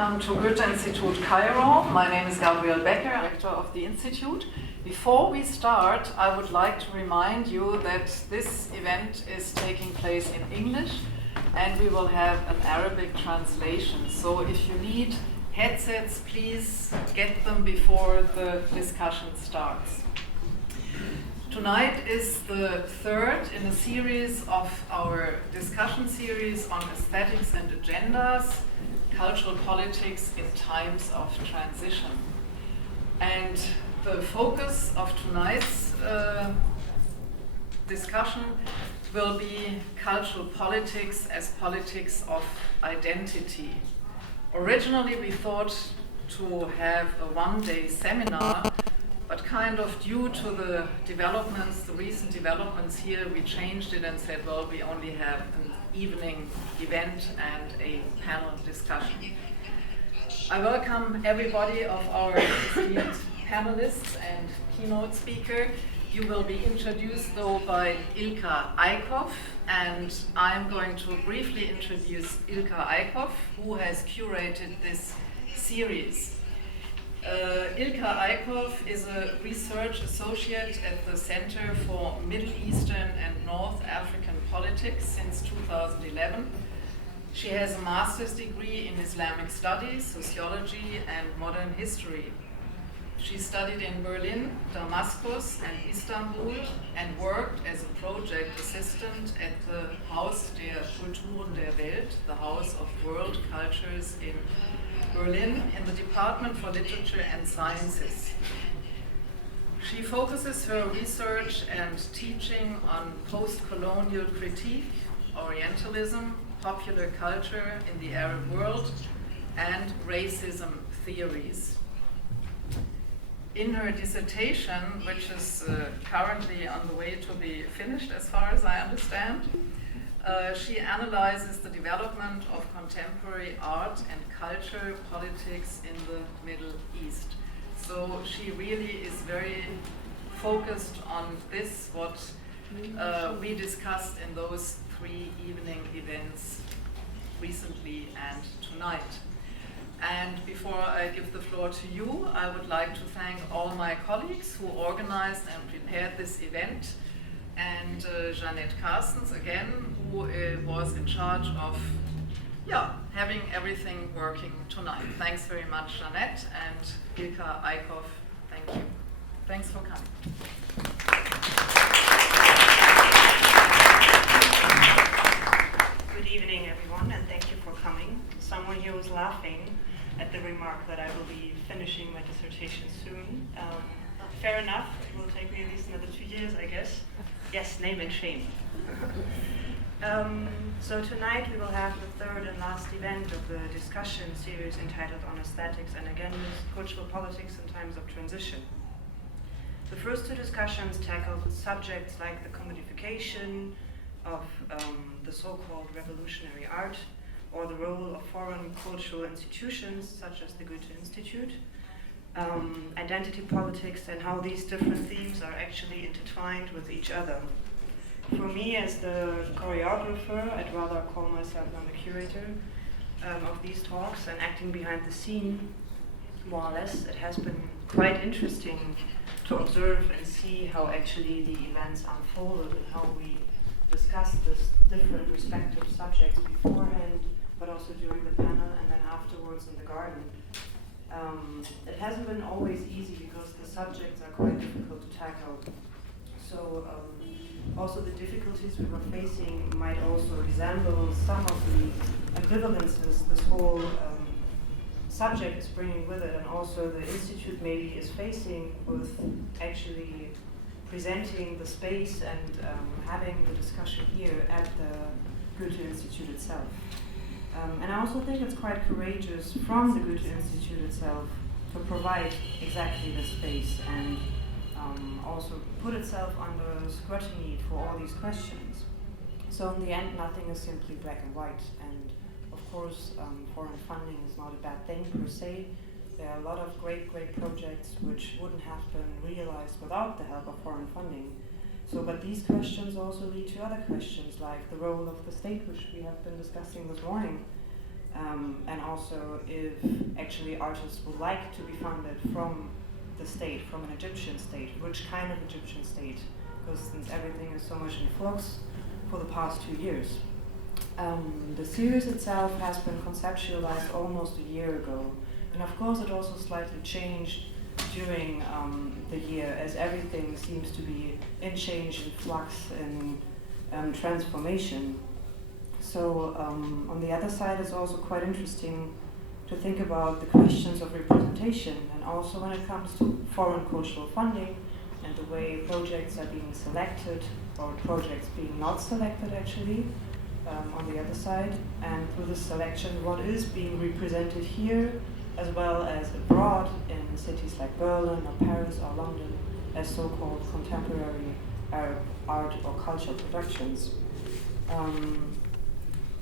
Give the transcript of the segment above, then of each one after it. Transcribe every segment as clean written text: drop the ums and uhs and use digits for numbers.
welcome to Goethe-Institut Cairo. My name is Gabriel Becker, director of the Institute. Before we start, I would like to remind you that this event is taking place in English and we will have an Arabic translation. So if you need headsets, please get them before the discussion starts. Tonight is the third in a series of our discussion series on aesthetics and agendas, cultural politics in times of transition. And the focus of tonight's discussion will be cultural politics as politics of identity. Originally we thought to have a one-day seminar, but kind of due to the developments, the recent developments here, we changed it and said, well, we only have an evening event and a panel discussion. I welcome everybody of our esteemed panelists and keynote speaker. You will be introduced though by Ilka Eikhoff, and I'm going to briefly introduce Ilka Eikhoff, who has curated this series. Ilka Eikhoff is a research associate at the Center for Middle Eastern and North African Politics since 2011. She has a master's degree in Islamic Studies, Sociology, and Modern History. She studied in Berlin, Damascus, and Istanbul, and worked as a project assistant at the Haus der Kulturen der Welt, the House of World Cultures in Berlin, in the Department for Literature and Sciences. She focuses her research and teaching on post-colonial critique, Orientalism, popular culture in the Arab world, and racism theories. In her dissertation, which is currently on the way to be finished as far as I understand, she analyzes the development of contemporary art and culture politics in the Middle East. So she really is very focused on this, what we discussed in those three evening events recently and tonight. And before I give the floor to you, I would like to thank all my colleagues who organized and prepared this event, and Jeanette Carstens again, who was in charge of having everything working tonight. Thanks very much, Jeanette, and Ilka Eikhoff, thank you. Thanks for coming. Good evening, everyone, and thank you for coming. Someone here was laughing at the remark that I will be finishing my dissertation soon. Fair enough, it will take me at least another 2 years, I guess. Yes, name and shame. So tonight we will have the third and last event of the discussion series entitled On Aesthetics and Agendas, Cultural Politics in Times of Transition. The first two discussions tackled subjects like the commodification of the so-called revolutionary art, or the role of foreign cultural institutions such as the Goethe-Institut, identity politics, and how these different themes are actually intertwined with each other. For me, as the choreographer, I'd rather call myself not the curator of these talks and acting behind the scene, more or less, it has been quite interesting to observe and see how actually the events unfolded and how we discussed this different respective subjects beforehand, but also during the panel and then afterwards in the garden. It hasn't been always easy because the subjects are quite difficult to tackle. So also the difficulties we were facing might also resemble some of the ambivalences this whole subject is bringing with it, and also the Institute maybe is facing with actually presenting the space and having the discussion here at the Goethe-Institut itself. And I also think it's quite courageous from the Goethe-Institut itself to provide exactly this space and also put itself under scrutiny for all these questions. So in the end, nothing is simply black and white. And of course, foreign funding is not a bad thing per se. There are a lot of great projects which wouldn't have been realized without the help of foreign funding. So, but these questions also lead to other questions, like the role of the state, which we have been discussing this morning, and also if actually artists would like to be funded from the state, from an Egyptian state, which kind of Egyptian state, because since everything is so much in flux for the past 2 years. The series itself has been conceptualized almost a year ago, and of course it also slightly changed during the year, as everything seems to be in change, in flux, in transformation. So on the other side, it's also quite interesting to think about the questions of representation, and also when it comes to foreign cultural funding and the way projects are being selected, or projects being not selected actually, on the other side, and through this selection, what is being represented here as well as abroad in cities like Berlin or Paris or London as so-called contemporary Arab art or cultural productions.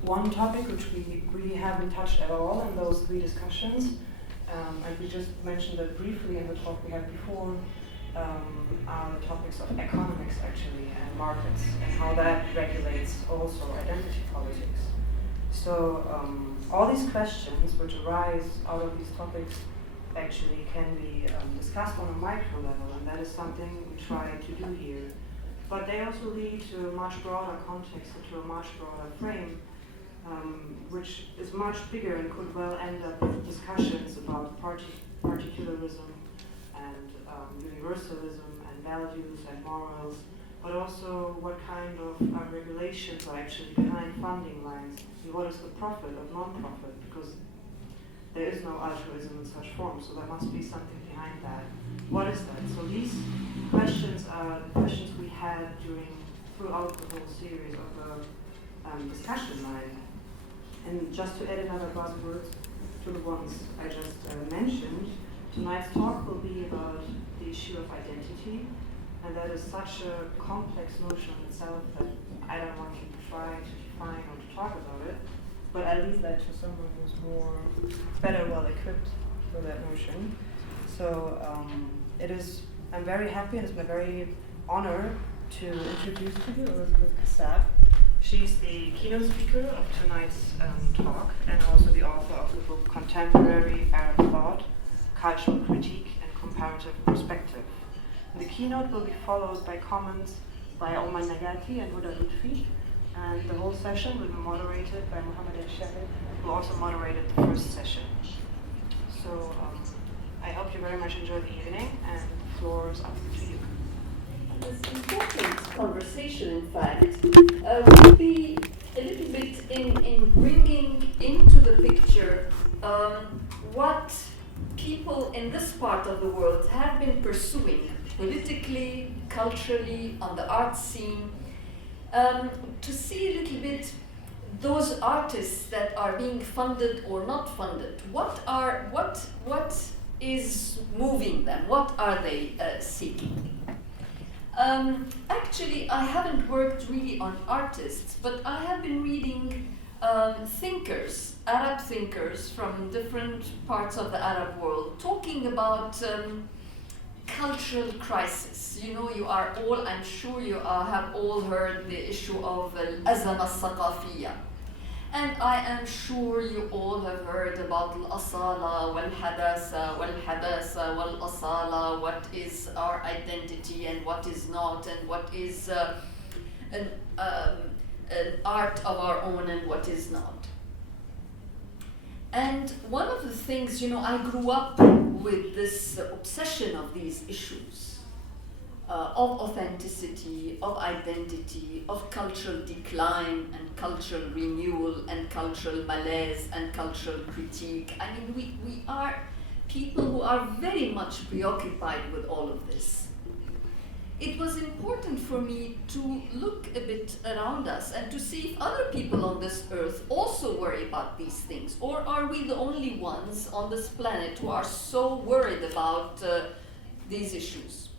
One topic which we really haven't touched at all in those 3 discussions, and we just mentioned it briefly in the talk we had before, are the topics of economics actually and markets, and how that regulates also identity politics. So all these questions which arise out of these topics actually can be discussed on a micro level, and that is something we try to do here. But they also lead to a much broader context, to a much broader frame, which is much bigger and could well end up with discussions about particularism and universalism and values and morals, but also what kind of regulations are actually behind funding lines, and what is the profit of non-profit, because there is no altruism in such form, so there must be something behind that. What is that? So these questions are the questions we had throughout the whole series of the discussion line. And just to add another buzzword to the ones I just mentioned, tonight's talk will be about the issue of identity, and that is such a complex notion in itself that I don't want to try to define or to talk about it, but I leave that to someone who's better well equipped for that notion. So I'm very happy, and it's my very honor to introduce to you Elizabeth Kassab. She's the keynote speaker of tonight's talk, and also the author of the book Contemporary Arab Thought, Cultural Critique and Comparative Perspective. The keynote will be followed by comments by Omar Nagati and Huda Lutfi, and the whole session will be moderated by Mohammed El-Shahid, who also moderated the first session. So I hope you very much enjoy the evening, and the floor is up to you. This important conversation, in fact, will be a little bit in bringing into the picture what people in this part of the world have been pursuing politically, culturally, on the art scene, to see a little bit those artists that are being funded or not funded. What is moving them? What are they seeking? Actually, I haven't worked really on artists, but I have been reading thinkers, Arab thinkers from different parts of the Arab world, talking about cultural crisis. You know, you are all, I'm sure you have all heard the issue of al-azama al-thaqafiyya. And I am sure you all have heard about al-asala, wal-hadasa, wal-asala, what is our identity and what is not, and what is an art of our own and what is not. And one of the things, you know, I grew up with this obsession of these issues, of authenticity, of identity, of cultural decline and cultural renewal and cultural malaise and cultural critique. I mean, we are people who are very much preoccupied with all of this. It was important for me to look a bit around us and to see if other people on this earth also worry about these things, or are we the only ones on this planet who are so worried about these issues.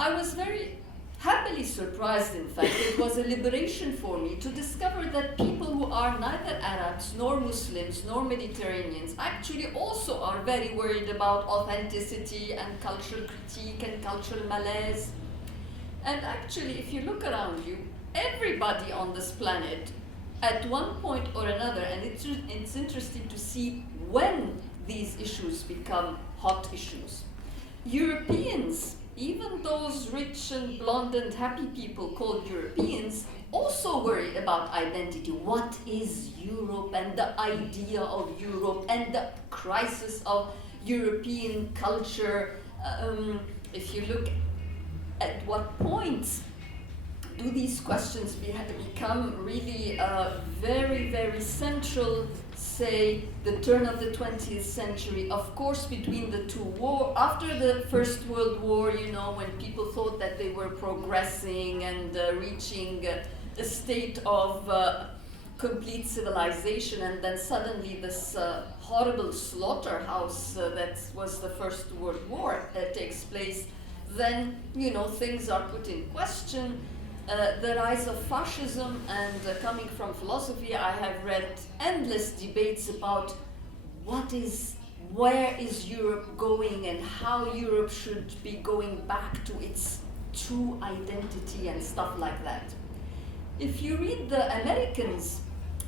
I was very happily surprised, in fact. It was a liberation for me to discover that people who are neither Arabs, nor Muslims, nor Mediterraneans actually also are very worried about authenticity and cultural critique and cultural malaise. And actually, if you look around you, everybody on this planet at one point or another, and it's interesting to see when these issues become hot issues. Europeans, even those rich and blonde and happy people called Europeans, also worry about identity. What is Europe, and the idea of Europe, and the crisis of European culture? If you look at what points do these questions become really very, very central, say, the turn of the 20th century, of course, between the two wars, after the First World War, you know, when people thought that they were progressing and reaching a state of complete civilization, and then suddenly this horrible slaughterhouse that was the First World War takes place, then, you know, things are put in question. The rise of fascism, and coming from philosophy, I have read endless debates about where is Europe going, and how Europe should be going back to its true identity and stuff like that. If you read the Americans,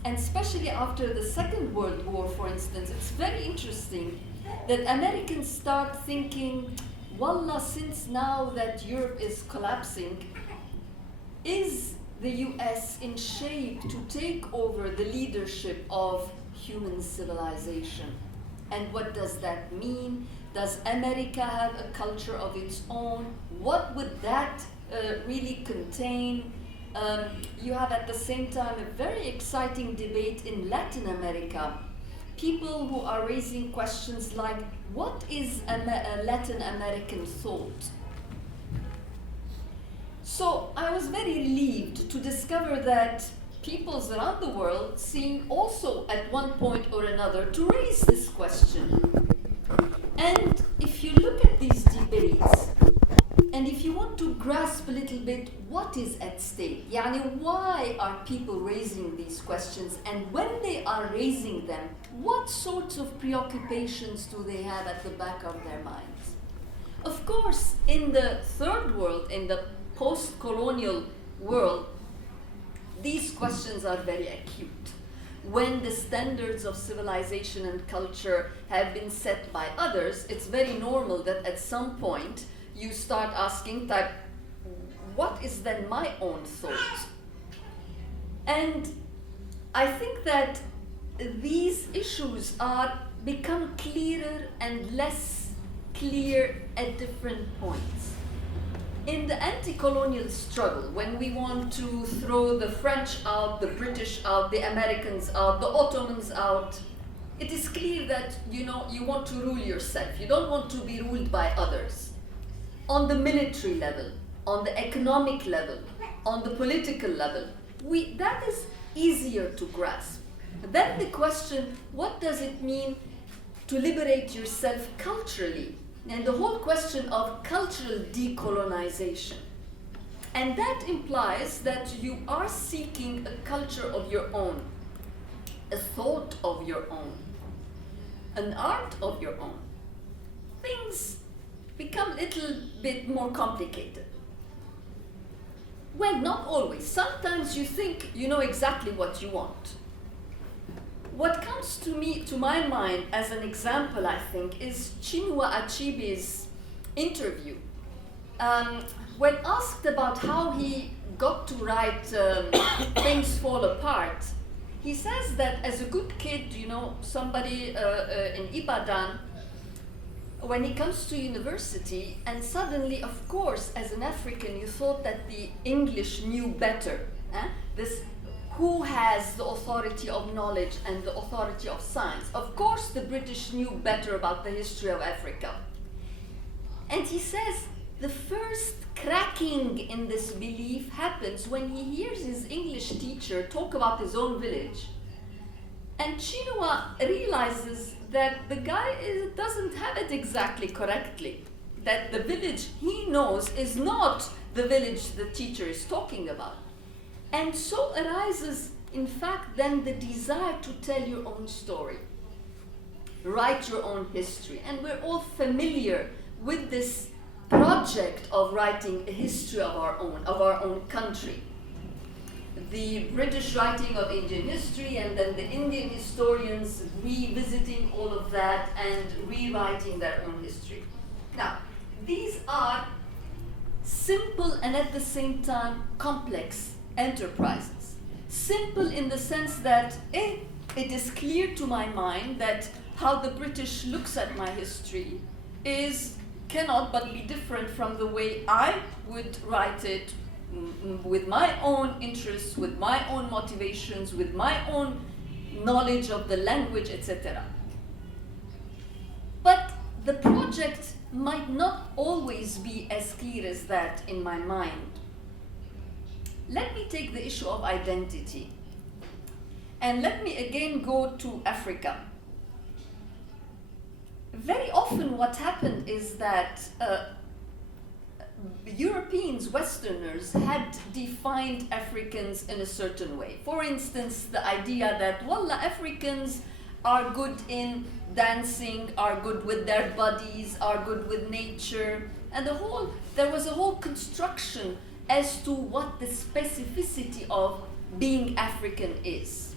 and especially after the Second World War, for instance, it's very interesting that Americans start thinking, wallah, since now that Europe is collapsing, is the US in shape to take over the leadership of human civilization? And what does that mean? Does America have a culture of its own? What would that really contain? You have at the same time a very exciting debate in Latin America. People who are raising questions like, what is a Latin American thought? So I was very relieved to discover that peoples around the world seem also at one point or another to raise this question. And if you look at these debates, and if you want to grasp a little bit what is at stake, yani why are people raising these questions, and when they are raising them, what sorts of preoccupations do they have at the back of their minds? Of course, in the third world, in the post-colonial world, these questions are very acute. When the standards of civilization and culture have been set by others, it's very normal that at some point you start asking, what is then my own thought? And I think that these issues are become clearer and less clear at different points. In the anti-colonial struggle, when we want to throw the French out, the British out, the Americans out, the Ottomans out, it is clear that, you know, you want to rule yourself. You don't want to be ruled by others. On the military level, on the economic level, on the political level, that is easier to grasp. Then the question, what does it mean to liberate yourself culturally? And the whole question of cultural decolonization. And that implies that you are seeking a culture of your own, a thought of your own, an art of your own. Things become a little bit more complicated. Well, not always. Sometimes you think you know exactly what you want. What comes to my mind as an example, I think, is Chinua Achebe's interview. When asked about how he got to write Things Fall Apart, he says that as a good kid, you know, somebody in Ibadan, when he comes to university, and suddenly, of course, as an African, you thought that the English knew better. Who has the authority of knowledge and the authority of science? Of course, the British knew better about the history of Africa. And he says the first cracking in this belief happens when he hears his English teacher talk about his own village. And Chinua realizes that the guy doesn't have it exactly correctly, that the village he knows is not the village the teacher is talking about. And so arises, in fact, then the desire to tell your own story, write your own history. And we're all familiar with this project of writing a history of our own country. the British writing of Indian history, and then the Indian historians revisiting all of that and rewriting their own history. Now, these are simple and at the same time complex enterprises. Simple in the sense that it is clear to my mind that how the British looks at my history cannot but be different from the way I would write it, with my own interests, with my own motivations, with my own knowledge of the language, etc. But the project might not always be as clear as that in my mind. Let me take the issue of identity. And let me again go to Africa. Very often what happened is that Europeans, Westerners, had defined Africans in a certain way. For instance, the idea that, wallah, Africans are good in dancing, are good with their bodies, are good with nature, and there was a whole construction as to what the specificity of being African is.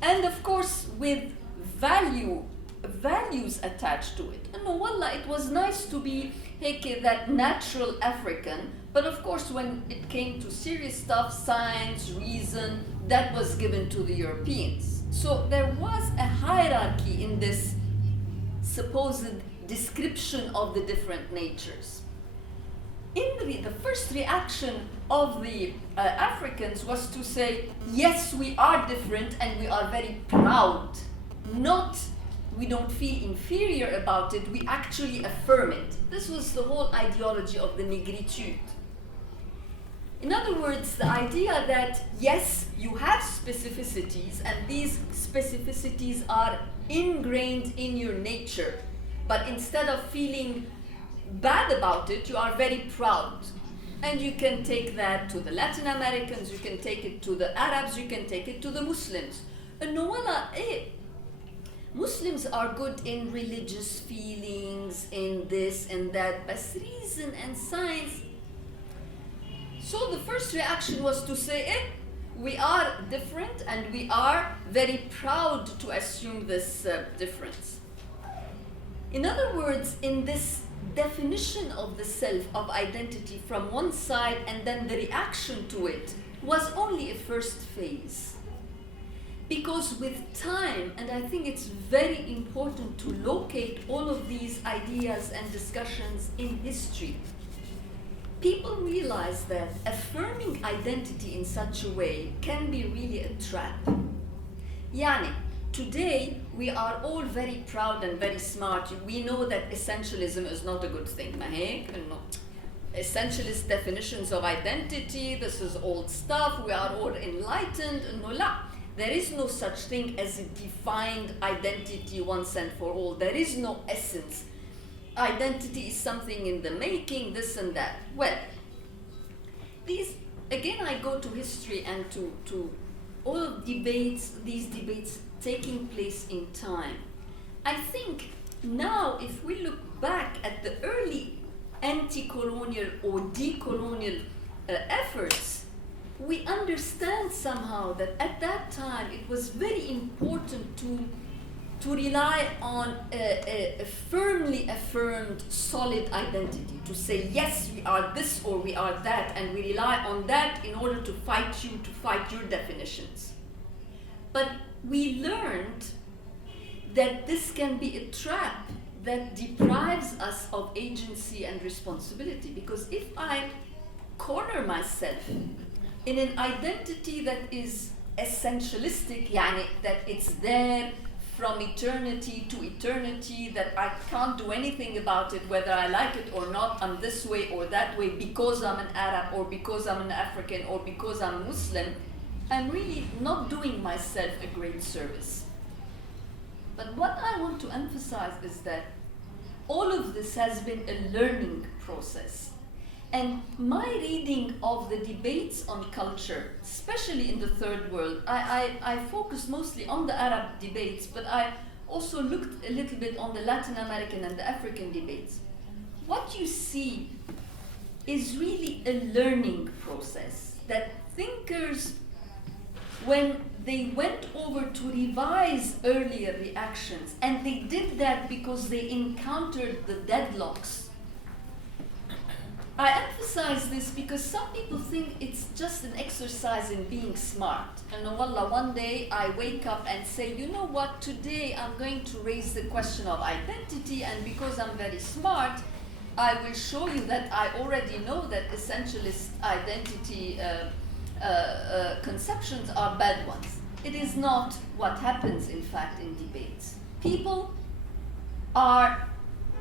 And of course, with values attached to it. And wallah, it was nice to be that natural African, but of course when it came to serious stuff, science, reason, that was given to the Europeans. So there was a hierarchy in this supposed description of the different natures. The first reaction of the Africans was to say, yes, we are different and we are very proud. We don't feel inferior about it, we actually affirm it. This was the whole ideology of the negritude. In other words, the idea that, yes, you have specificities, and these specificities are ingrained in your nature, but instead of feeling bad about it, you are very proud. And you can take that to the Latin Americans, you can take it to the Arabs, you can take it to the Muslims. And Muslims are good in religious feelings, in this and that, but reason and science. So the first reaction was to say, we are different and we are very proud to assume this difference. In other words, in this definition of the self, of identity from one side, and then the reaction to it was only a first phase. Because with time, and I think it's very important to locate all of these ideas and discussions in history, people realize that affirming identity in such a way can be really a trap. Today we are all very proud and very smart. We know that essentialism is not a good thing. Essentialist definitions of identity, this is old stuff, we are all enlightened, There is no such thing as a defined identity once and for all. There is no essence. Identity is something in the making, this and that. Well, again I go to history and to all of these debates taking place in time. I think now if we look back at the early anti-colonial or decolonial efforts, we understand somehow that at that time it was very important to rely on a firmly affirmed, solid identity, to say, yes, we are this or we are that, and we rely on that in order to fight your definitions. But we learned that this can be a trap that deprives us of agency and responsibility, because if I corner myself in an identity that is essentialistic, that it's there from eternity to eternity, that I can't do anything about it, whether I like it or not, I'm this way or that way because I'm an Arab or because I'm an African or because I'm Muslim, I'm really not doing myself a great service. But what I want to emphasize is that all of this has been a learning process. And my reading of the debates on culture, especially in the third world, I focused mostly on the Arab debates, but I also looked a little bit on the Latin American and the African debates. What you see is really a learning process, that thinkers, when they went over to revise earlier reactions, and they did that because they encountered the deadlocks. I emphasize this because some people think it's just an exercise in being smart. And wallah, one day I wake up and say, you know what, today I'm going to raise the question of identity, and because I'm very smart, I will show you that I already know that essentialist identity conceptions are bad ones. It is not what happens, in fact, in debates. People are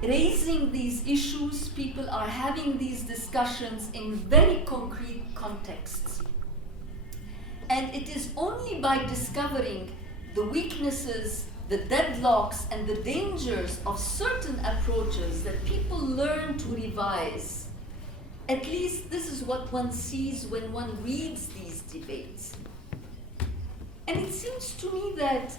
raising these issues, people are having these discussions in very concrete contexts. And it is only by discovering the weaknesses, the deadlocks, and the dangers of certain approaches that people learn to revise. At least this is what one sees when one reads these debates. And it seems to me that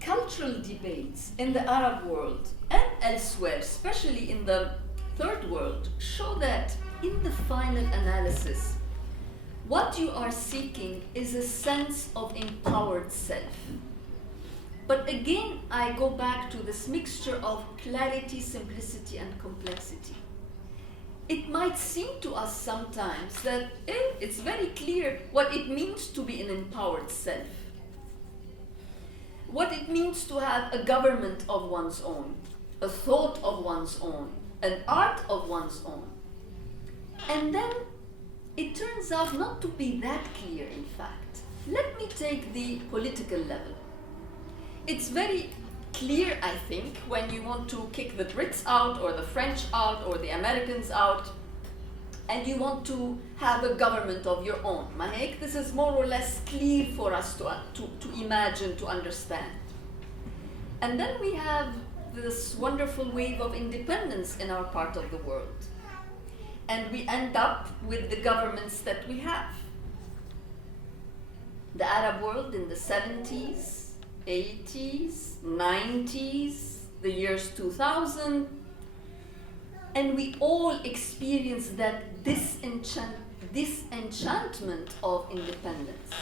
cultural debates in the Arab world and elsewhere, especially in the third world, show that in the final analysis, what you are seeking is a sense of empowered self. But again, I go back to this mixture of clarity, simplicity, and complexity. It might seem to us sometimes that it's very clear what it means to be an empowered self, what it means to have a government of one's own, a thought of one's own, an art of one's own. And then it turns out not to be that clear, in fact. Let me take the political level. It's very clear, I think, when you want to kick the Brits out or the French out or the Americans out, and you want to have a government of your own. Mahek, this is more or less clear for us to imagine, to understand. And then we have this wonderful wave of independence in our part of the world. And we end up with the governments that we have. The Arab world in the 70s, 80s, 90s, the years 2000, and we all experience that disenchantment of independence.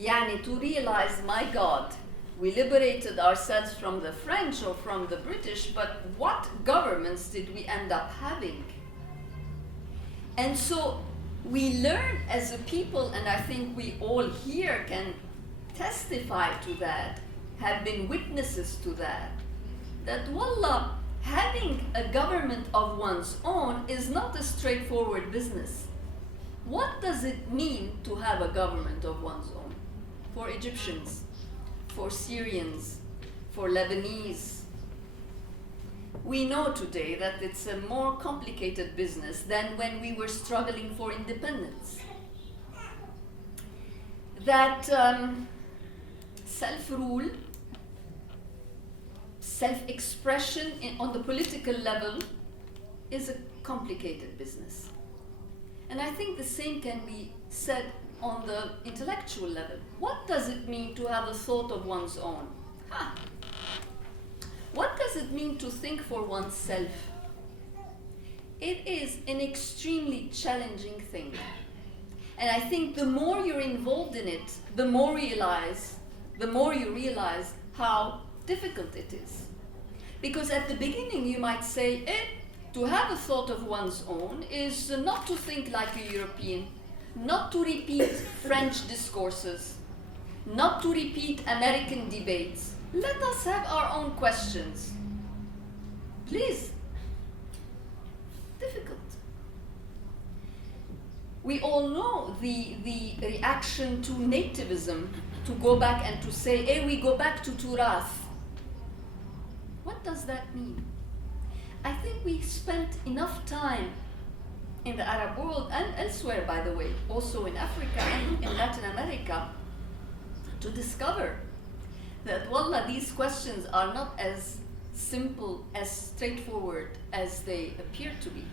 Yani to realize, my God, we liberated ourselves from the French or from the British, but what governments did we end up having? And so we learn as a people, and I think we all here can testify to that, have been witnesses to that wallah, having a government of one's own is not a straightforward business. What does it mean to have a government of one's own? For Egyptians, for Syrians, for Lebanese. We know today that it's a more complicated business than when we were struggling for independence. That self-rule, self-expression on the political level is a complicated business. And I think the same can be said on the intellectual level. What does it mean to have a thought of one's own? What does it mean to think for oneself? It is an extremely challenging thing. And I think the more you're involved in it, the more you realize how difficult it is. Because at the beginning you might say, to have a thought of one's own is not to think like a European, not to repeat French discourses, not to repeat American debates. Let us have our own questions. Please. Difficult. We all know the reaction to nativism, to go back and to say, we go back to Turath. What does that mean? I think we spent enough time in the Arab world and elsewhere, by the way, also in Africa and in Latin America, to discover that, wallah, these questions are not as simple, as straightforward as they appear to be.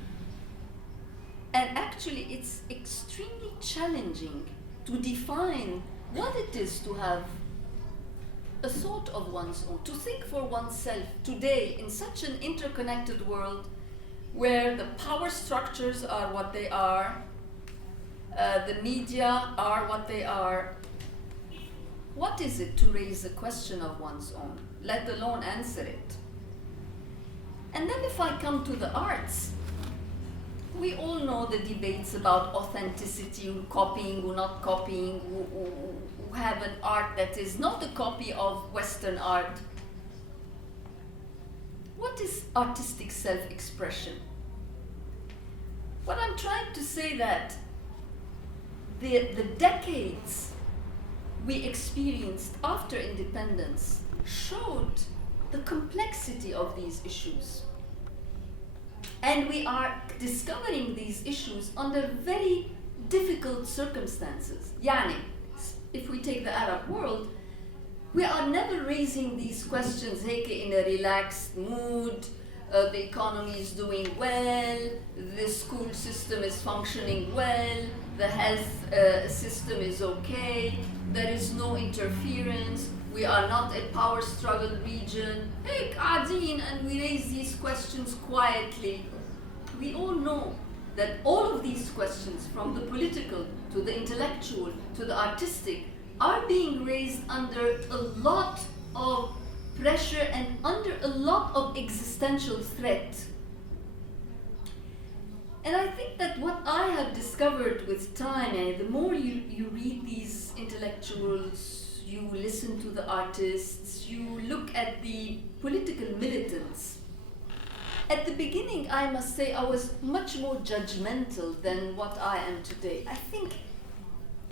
And actually, it's extremely challenging to define what it is to have a thought of one's own, to think for oneself today in such an interconnected world where the power structures are what they are, the media are what they are. What is it to raise a question of one's own, let alone answer it? And then if I come to the arts, we all know the debates about authenticity, who copying, who not copying, who have an art that is not a copy of Western art. What is artistic self-expression? What I'm trying to say that the decades we experienced after independence showed the complexity of these issues. And we are discovering these issues under very difficult circumstances. Yani, if we take the Arab world, we are never raising these questions in a relaxed mood. The economy is doing well, the school system is functioning well, the health system is okay, there is no interference, we are not a power struggle region. And we raise these questions quietly. We all know that all of these questions, from the political to the intellectual to the artistic, are being raised under a lot of pressure and under a lot of existential threat. And I think that what I have discovered with time, and the more you read these intellectuals, you listen to the artists, you look at the political militants. At the beginning, I must say, I was much more judgmental than what I am today. I think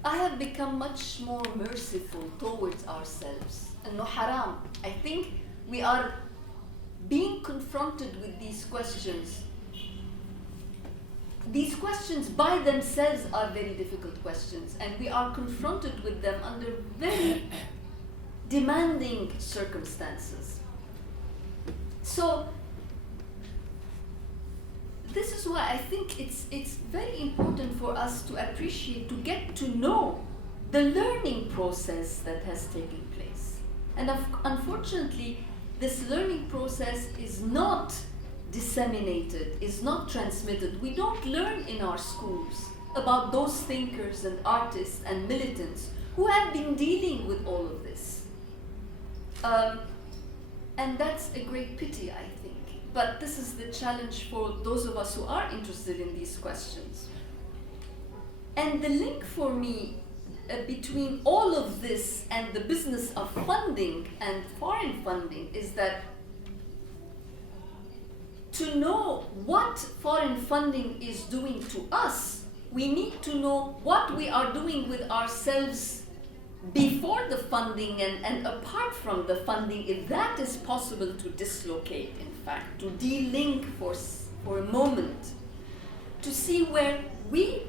I have become much more merciful towards ourselves. And no haram. I think we are being confronted with these questions. These questions by themselves are very difficult questions, and we are confronted with them under very demanding circumstances. So this is why I think it's very important for us to appreciate, to get to know the learning process that has taken place. And unfortunately, this learning process is not disseminated, is not transmitted. We don't learn in our schools about those thinkers and artists and militants who have been dealing with all of this. And that's a great pity, I think. But this is the challenge for those of us who are interested in these questions. And the link for me between all of this and the business of funding and foreign funding is that to know what foreign funding is doing to us, we need to know what we are doing with ourselves before the funding and apart from the funding, if that is possible to dislocate, in fact, to de-link for a moment, to see where we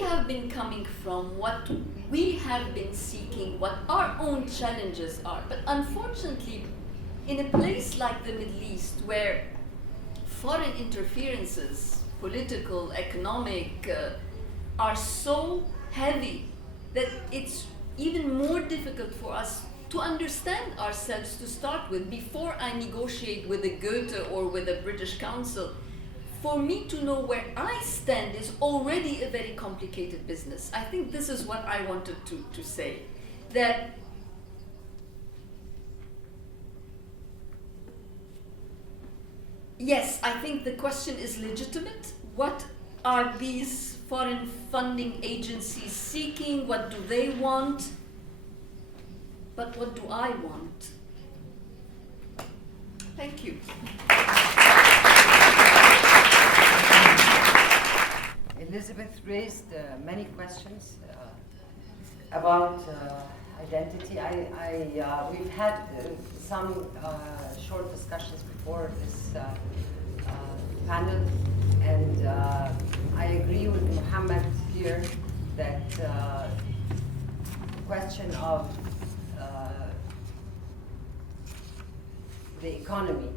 have been coming from, what we have been seeking, what our own challenges are. But unfortunately, in a place like the Middle East, where foreign interferences, political, economic, are so heavy that it's even more difficult for us to understand ourselves to start with. Before I negotiate with a Goethe or with a British Council, for me to know where I stand is already a very complicated business. I think this is what I wanted to say. That yes, I think the question is legitimate. What are these foreign funding agencies seeking? What do they want? But what do I want? Thank you. Elizabeth raised many questions about identity. We've had some short discussions before this panel, and I agree with Mohammed here that the question of the economy,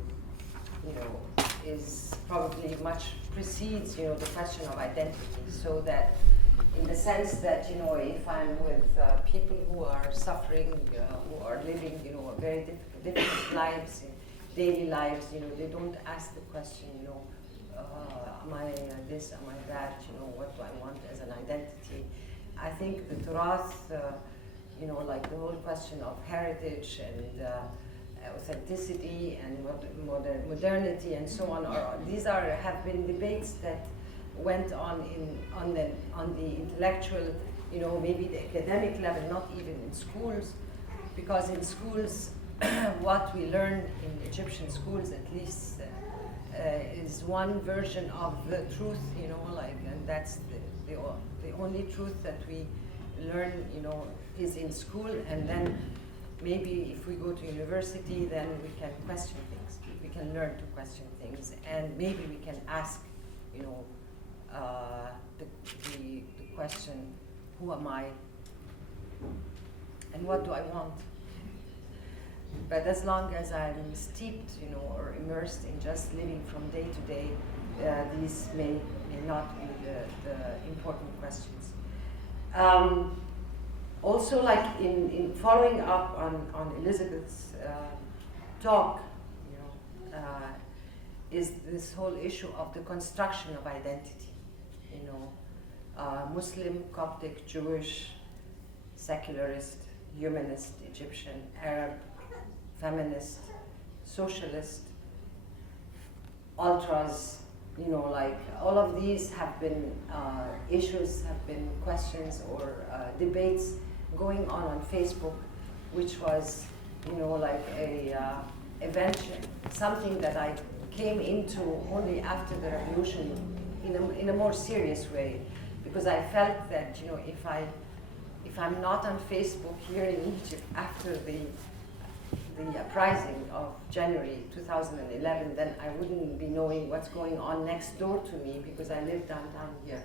is probably much precedes, the question of identity. So that, in the sense that, if I'm with people who are suffering, who are living, very difficult lives, daily lives, they don't ask the question, am I this, am I that, what do I want as an identity? I think the Turath, like the whole question of heritage and authenticity and modernity and so on, have been debates that went on on the intellectual, maybe the academic level, not even in schools, because in schools, what we learn in Egyptian schools, at least, is one version of the truth, and that's the only truth that we learn, is in school, and then maybe if we go to university, then we can question things. We can learn to question things, and maybe we can ask, the question, who am I, and what do I want? But as long as I'm steeped, or immersed in just living from day to day, these may not be the important questions. Also, like in following up on Elizabeth's talk, is this whole issue of the construction of identity. Muslim, Coptic, Jewish, secularist, humanist, Egyptian, Arab, feminist, socialist, ultras, like all of these have been issues, have been questions or debates going on Facebook, which was, like a venture, something that I came into only after the revolution in a more serious way, because I felt that, if I'm not on Facebook here in Egypt after the uprising of January 2011, then I wouldn't be knowing what's going on next door to me, because I live downtown here.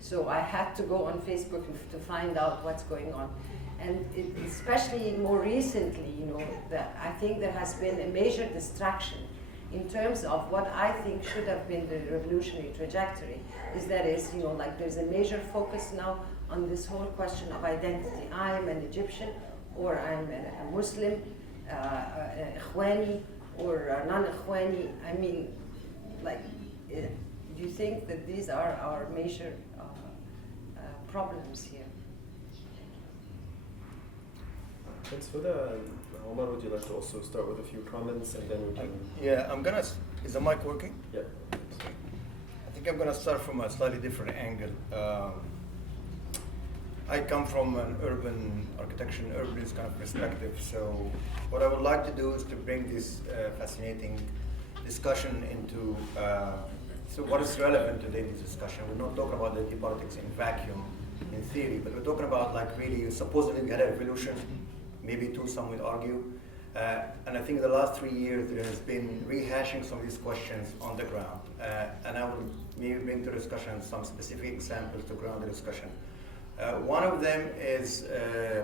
So I had to go on Facebook to find out what's going on. And especially more recently, I think there has been a major distraction in terms of what I think should have been the revolutionary trajectory, like there's a major focus now on this whole question of identity. I am an Egyptian, or I'm a Muslim, Ikhwani, or non-Ikhwani. I mean, do you think that these are our major problems here? Thanks for that. Omar, would you like to also start with a few comments, and then we can... Yeah, is the mic working? Yeah. I think I'm gonna start from a slightly different angle. I come from an urban architecture and urbanist kind of perspective, so what I would like to do is to bring this fascinating discussion into, so what is relevant today in this discussion. We're not talking about the politics in vacuum, in theory, but we're talking about like really, supposedly we had a revolution, maybe two, some would argue. And I think the last 3 years there has been rehashing some of these questions on the ground. And I will maybe bring to discussion some specific examples to ground the discussion. One of them is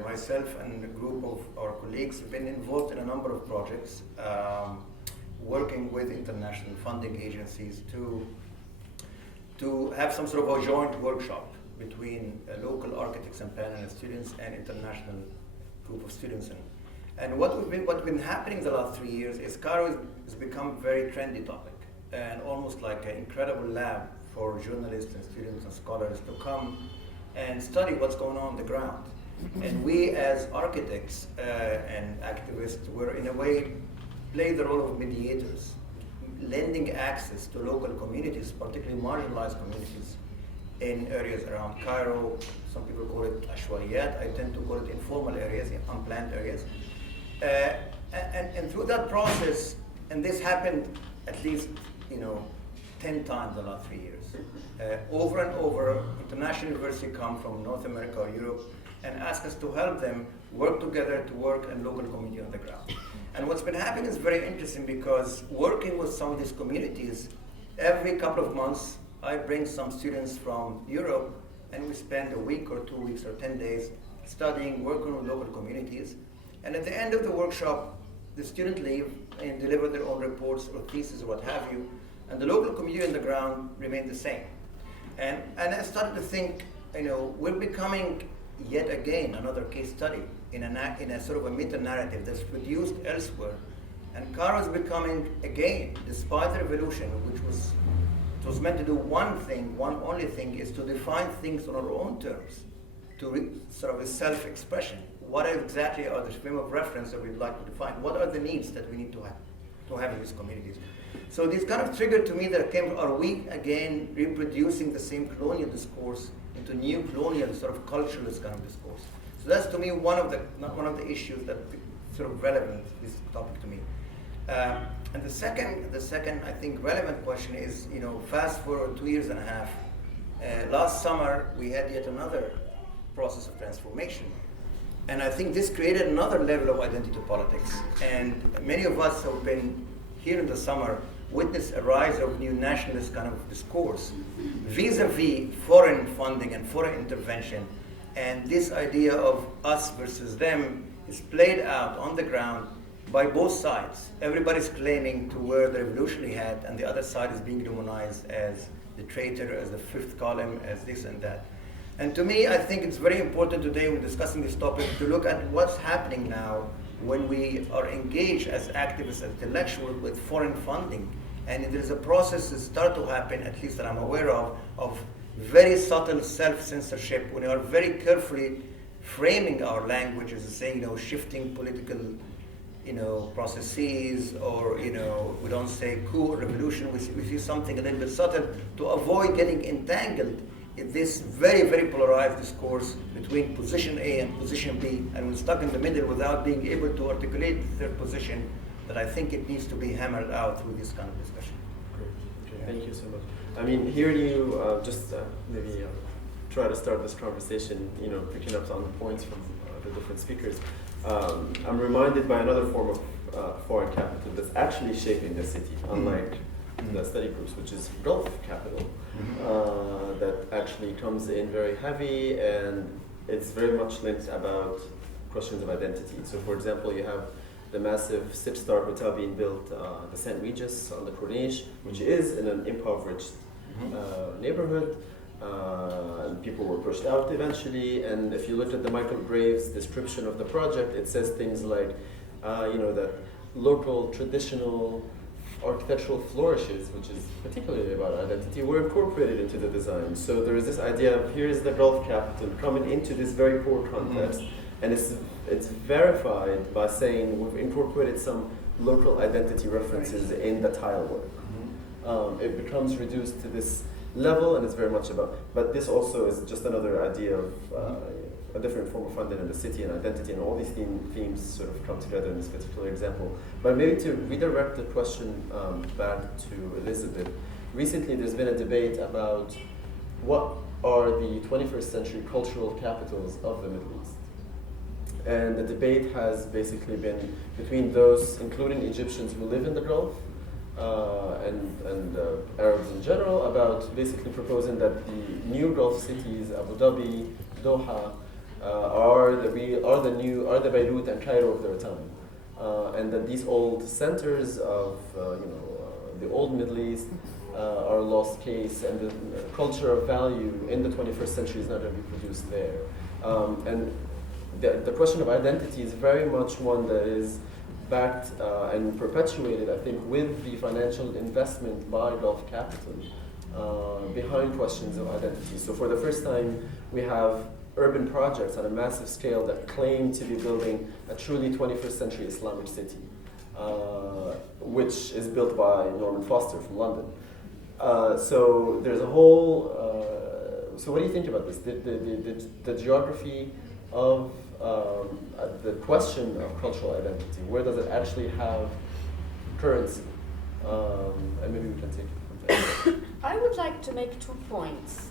myself and a group of our colleagues have been involved in a number of projects, working with international funding agencies to have some sort of a joint workshop between local architects and planners, students, and international group of students. And what's been happening the last 3 years is Cairo has become a very trendy topic, and almost like an incredible lab for journalists and students and scholars to come and study what's going on the ground. And we as architects and activists were in a way play the role of mediators, lending access to local communities, particularly marginalized communities in areas around Cairo. Some people call it ashwariyat. I tend to call it informal areas, unplanned areas. And through that process, and this happened at least 10 times in the last 3 years. Over and over, international universities come from North America or Europe and ask us to help them work together to work in local community on the ground. And what's been happening is very interesting, because working with some of these communities, every couple of months, I bring some students from Europe, and we spend a week or 2 weeks or 10 days studying, working with local communities. And at the end of the workshop, the students leave and deliver their own reports or theses or what have you, and the local community on the ground remain the same. And I started to think, we're becoming yet again another case study in a sort of a meta-narrative that's produced elsewhere. And Cairo is becoming, again, despite the revolution, which was to was meant to do one thing, one only thing, is to define things on our own terms, to sort of a self-expression. What exactly are the frame of reference that we'd like to define? What are the needs that we need to have in these communities? So this kind of triggered to me that are we again reproducing the same colonial discourse into new colonial sort of culturalist kind of discourse? So that's to me one of the issues that sort of relevant this topic to me. And the second I think relevant question is, fast forward 2.5 years. Last summer we had yet another process of transformation. And I think this created another level of identity politics. And many of us have been here in the summer witness a rise of new nationalist kind of discourse vis-a-vis foreign funding and foreign intervention. And this idea of us versus them is played out on the ground by both sides. Everybody's claiming to wear the revolutionary hat, and the other side is being demonized as the traitor, as the fifth column, as this and that. And to me, I think it's very important today when discussing this topic to look at what's happening now when we are engaged as activists, as intellectuals with foreign funding. And there's a process that start to happen, at least that I'm aware of very subtle self-censorship when we are very carefully framing our language as saying, shifting political processes, or we don't say coup or revolution, we see something a little bit subtle to avoid getting entangled in this very, very polarized discourse between position A and position B, and we're stuck in the middle without being able to articulate their position, that I think it needs to be hammered out through this kind of discussion. Great. Okay. Thank you so much. I mean, hearing you maybe try to start this conversation, picking up on the points from the different speakers, I'm reminded by another form of foreign capital that's actually shaping the city, unlike the study groups, which is Gulf capital, that actually comes in very heavy, and it's very much linked about questions of identity. So for example, you have the massive 6-star hotel being built, the St. Regis on the Corniche, which is in an impoverished neighborhood, and people were pushed out eventually. And if you look at the Michael Graves description of the project, it says things like, that local traditional architectural flourishes, which is particularly about identity, were incorporated into the design. So there is this idea of here is the Gulf capital coming into this very poor context, and it's verified by saying we've incorporated some local identity references in the tile work. It becomes reduced to this level, and it's very much about, but this also is just another idea of a different form of funding in the city and identity, and all these themes sort of come together in this particular example. But maybe to redirect the question back to Elizabeth, recently there's been a debate about what are the 21st century cultural capitals of the Middle East. And the debate has basically been between those, including Egyptians who live in the Gulf, and Arabs in general, about basically proposing that the new Gulf cities, Abu Dhabi, Doha, are the Beirut and Cairo of their time, and that these old centers of the old Middle East are a lost case, and the culture of value in the 21st century is not going to be produced there. And the question of identity is very much one that is backed and perpetuated, I think, with the financial investment by Gulf capital behind questions of identity. So for the first time, we have urban projects on a massive scale that claim to be building a truly 21st century Islamic city, which is built by Norman Foster from London. So there's a whole, so what do you think about this? The geography of the question of cultural identity, where does it actually have currency? And maybe we can take it from there. I would like to make 2 points.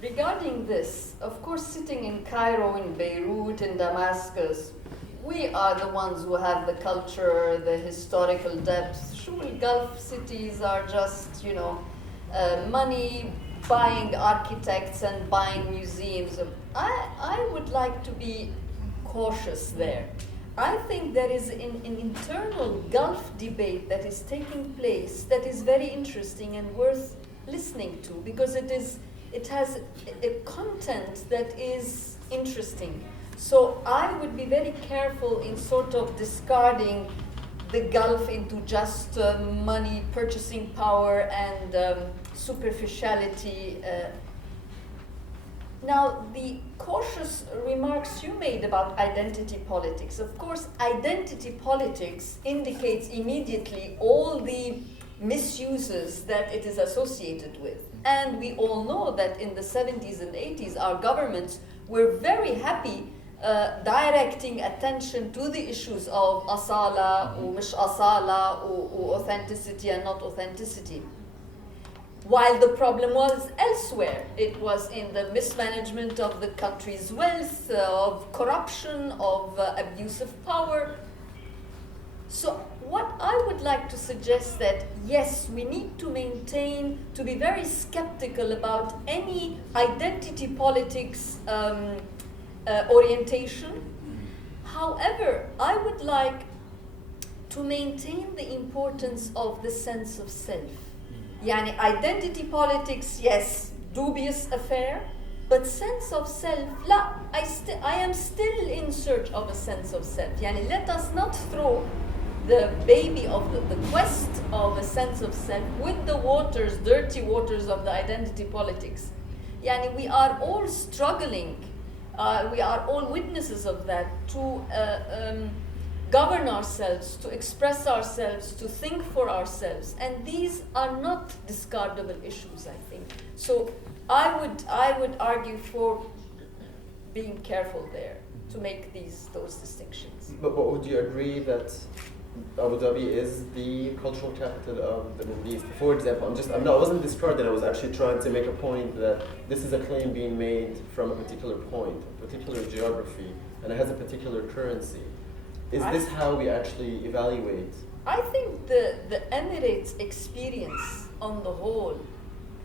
Regarding this, of course, sitting in Cairo, in Beirut, in Damascus, we are the ones who have the culture, the historical depth. Surely Gulf cities are just, money buying architects and buying museums. I would like to be cautious there. I think there is an internal Gulf debate that is taking place that is very interesting and worth listening to, because it has a content that is interesting. So I would be very careful in sort of discarding the Gulf into just money, purchasing power, and superficiality. Now, the cautious remarks you made about identity politics, of course, identity politics indicates immediately all the misuses that it is associated with. And we all know that in the 70s and 80s, our governments were very happy directing attention to the issues of asala, or mish asala, or authenticity and not authenticity. While the problem was elsewhere. It was in the mismanagement of the country's wealth, of corruption, of abuse of power. So what I would like to suggest that, yes, we need to maintain, to be very skeptical about any identity politics orientation. However, I would like to maintain the importance of the sense of self. Yani identity politics, yes, dubious affair, but sense of self, la, I am still in search of a sense of self. Yani let us not throw the baby of the quest of a sense of self with the waters, dirty waters of the identity politics. Yani we are all struggling, we are all witnesses of that, to govern ourselves, to express ourselves, to think for ourselves, and these are not discardable issues, I think. So I would argue for being careful there to make those distinctions. But would you agree that Abu Dhabi is the cultural capital of the Middle East? For example, I wasn't discarding. I was actually trying to make a point that this is a claim being made from a particular point, a particular geography, and it has a particular currency. Is this how we actually evaluate? I think the Emirates experience on the whole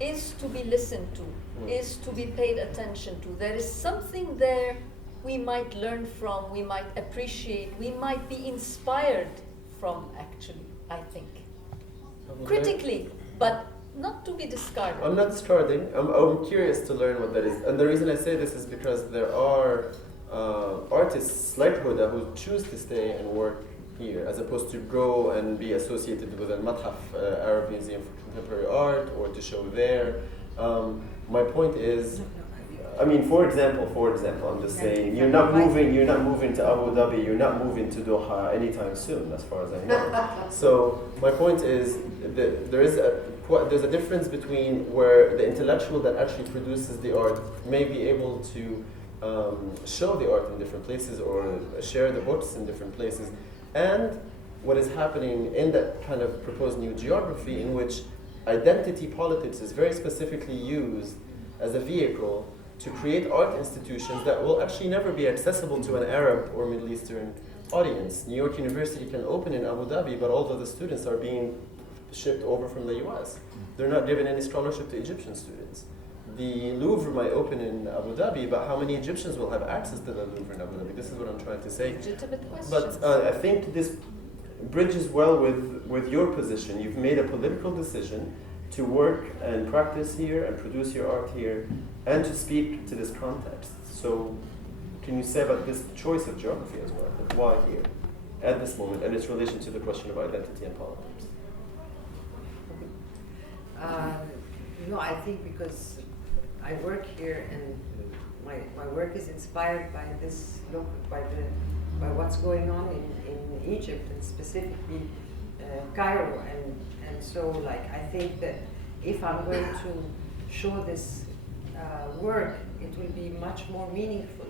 is to be listened to, is to be paid attention to. There is something there we might learn from, we might appreciate, we might be inspired from, actually, I think. Okay. Critically, but not to be discarded. I'm not discarding. I'm curious to learn what that is. And the reason I say this is because there are artists like Huda who choose to stay and work here as opposed to go and be associated with Al-Mathaf, Arab Museum for Contemporary Art, or to show there. My point is, I mean, for example, I'm just saying, you're not moving to Abu Dhabi, you're not moving to Doha anytime soon, as far as I know. So my point is that there's a difference between where the intellectual that actually produces the art may be able to show the art in different places or share the books in different places, and what is happening in that kind of proposed new geography in which identity politics is very specifically used as a vehicle to create art institutions that will actually never be accessible to an Arab or Middle Eastern audience. New York University can open in Abu Dhabi, but all of the students are being shipped over from the US. They're not given any scholarship to Egyptian students. The Louvre might open in Abu Dhabi, but how many Egyptians will have access to the Louvre in Abu Dhabi? This is what I'm trying to say. Legitimate questions. But I think this bridges well with your position. You've made a political decision to work and practice here and produce your art here and to speak to this context. So can you say about this choice of geography as well? Like why here at this moment and its relation to the question of identity and politics? I think because I work here and my work is inspired by this look, by what's going on in Egypt and specifically Cairo, and so like I think that if I'm going to show this work, it will be much more meaningful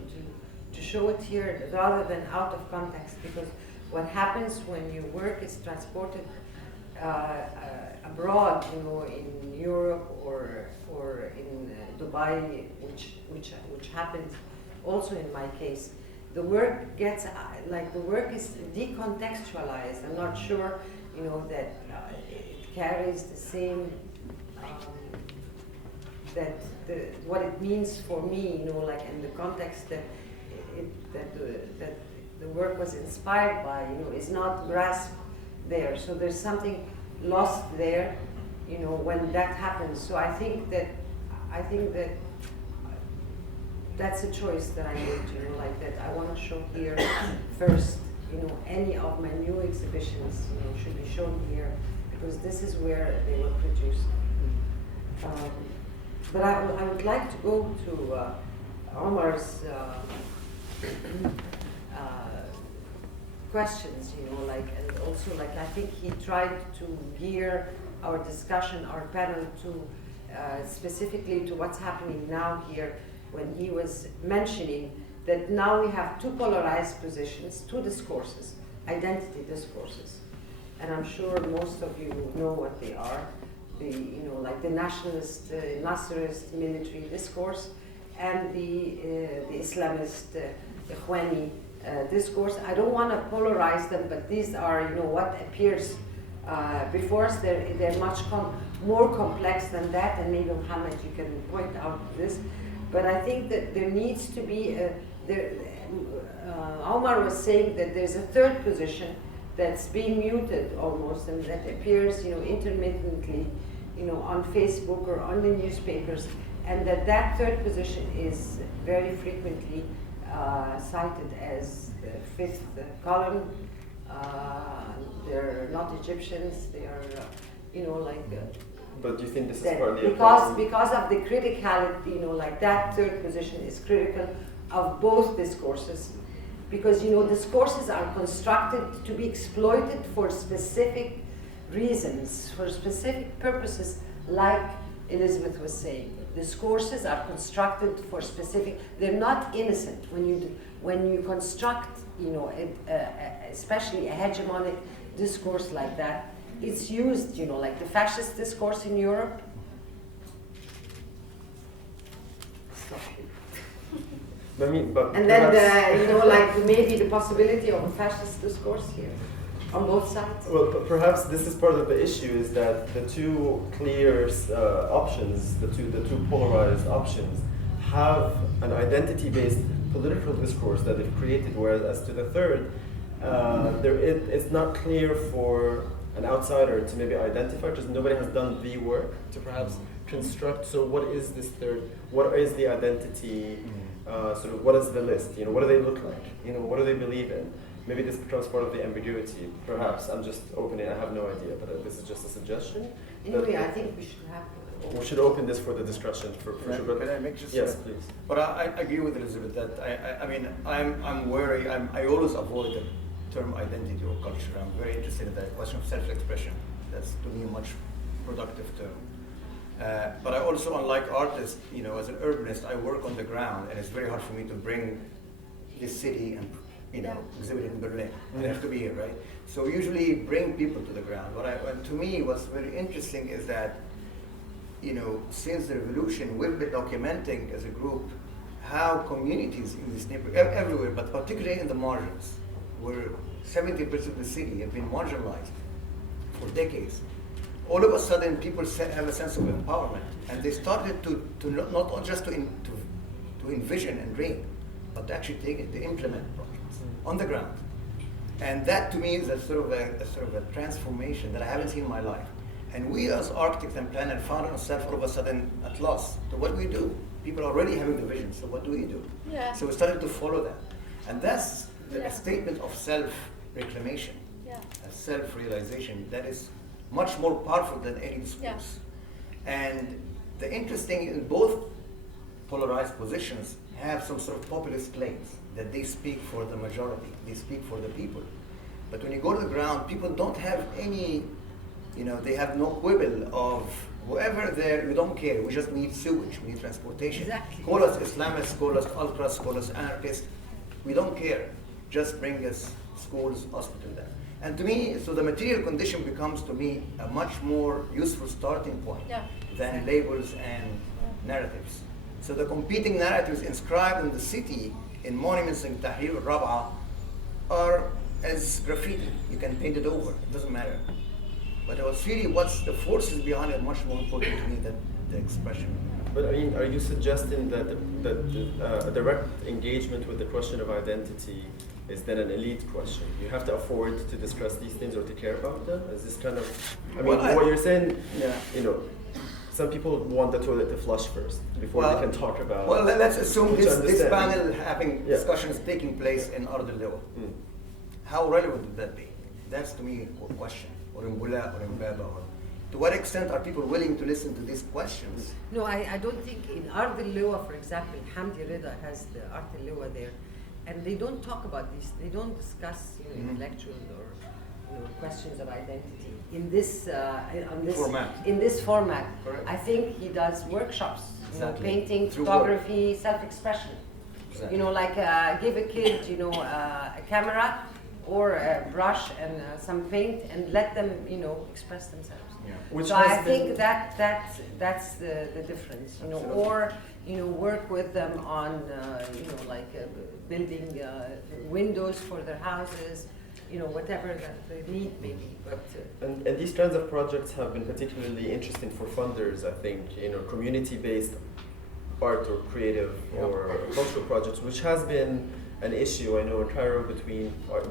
to show it here rather than out of context, because what happens when your work is transported abroad, in Europe or in Dubai, which happens also in my case, the work gets the work is decontextualized. I'm not sure, that it carries the same what it means for me, in the context that the work was inspired by, is not grasped there. So there's something lost there, when that happens. So I think that that's a choice that I made, that I want to show here first. Any of my new exhibitions, should be shown here because this is where they were produced. But I would like to go to Omar's questions, and also I think he tried to gear our discussion, our panel to specifically to what's happening now here, when he was mentioning that now we have two polarized positions, two discourses, identity discourses, and I'm sure most of you know what they are. The nationalist, Nasserist military discourse, and the Islamist, Ikhwani discourse. I don't want to polarize them, but these are, what appears before us. They're much more complex than that, and maybe Mohammed, you can point out this. But I think that there needs to be Omar was saying that there's a third position that's being muted almost, and that appears, intermittently, on Facebook or on the newspapers, and that third position is very frequently cited as the fifth column. They're not Egyptians. They are, But do you think this is partly because of the criticality, that third position is critical of both discourses, because discourses are constructed to be exploited for specific reasons, for specific purposes, like Elizabeth was saying. Discourses are constructed for specific. They're not innocent. When you construct, especially a hegemonic discourse like that, it's used, like the fascist discourse in Europe. And then maybe the possibility of a fascist discourse here on both sides. Well, perhaps this is part of the issue, is that the two clear options, the two polarized options, have an identity-based political discourse that they've created, whereas as to the third, it's not clear for an outsider to maybe identify, because nobody has done the work to perhaps construct. So what is this third? What is the identity? What is the list? What do they look like? What do they believe in? Maybe this becomes part of the ambiguity. Perhaps I'm just opening. I have no idea, but this is just a suggestion. Anyway, I think we should have. We should open this for the discussion. Can I make just? Yes, please. But I agree with Elizabeth that I'm wary. I always avoid the term identity or culture. I'm very interested in that question of self-expression. That's to me a much productive term. But I also, unlike artists, as an urbanist, I work on the ground, and it's very hard for me to bring this city and exhibit it in Berlin. I have to be here, right? So usually bring people to the ground. And to me, what's very interesting is that, since the revolution, we've been documenting as a group how communities in this neighborhood, everywhere, but particularly in the margins, where 70% of the city have been marginalized for decades. All of a sudden, people have a sense of empowerment, and they started to not just to envision and dream, but to actually to implement projects on the ground. And that, to me, is a sort of a transformation that I haven't seen in my life. And we, as architects and planners, found ourselves all of a sudden at loss. So what do we do? People are already having the vision. So what do we do? Yeah. So we started to follow that, and that's a statement of self-reclamation, a self-realization that is much more powerful than any discourse. And the interesting is both polarized positions have some sort of populist claims that they speak for the majority, they speak for the people. But when you go to the ground, people don't have any, they have no quibble of whoever there, we don't care, we just need sewage, we need transportation. Exactly. Call us Islamists, call us ultras, call us anarchists, we don't care. Just bring us schools, hospital there. And to me, so the material condition becomes to me a much more useful starting point than labels and narratives. So the competing narratives inscribed in the city in monuments in Tahrir al-Rab'a are as graffiti. You can paint it over, it doesn't matter. But what's the forces behind it much more important to me than the expression. But are you suggesting that a direct engagement with the question of identity is then an elite question? You have to afford to discuss these things or to care about them? Is this kind of, what you're saying, some people want the toilet to flush first before they can talk about. Well, let's assume this panel having discussions taking place in Ard al-Liwa. How relevant would that be? That's to me a question. Or in Bula or in Baba. to what extent are people willing to listen to these questions? No, I don't think in Art al-Liwa, for example, Hamdi Rida has the Art al-Liwa there, and they don't talk about these, they don't discuss intellectual or questions of identity in this Format. In this format. Correct. I think he does workshops, Exactly. painting, Through photography, self-expression. Exactly. Like give a kid, a camera or a brush and some paint and let them, express themselves. Yeah. Which So has I think been- that's the difference, Absolutely. or work with them on building windows for their houses, whatever that they need maybe. But And these kinds of projects have been particularly interesting for funders, I think, community-based art or creative or cultural projects, which has been an issue, I know, in Cairo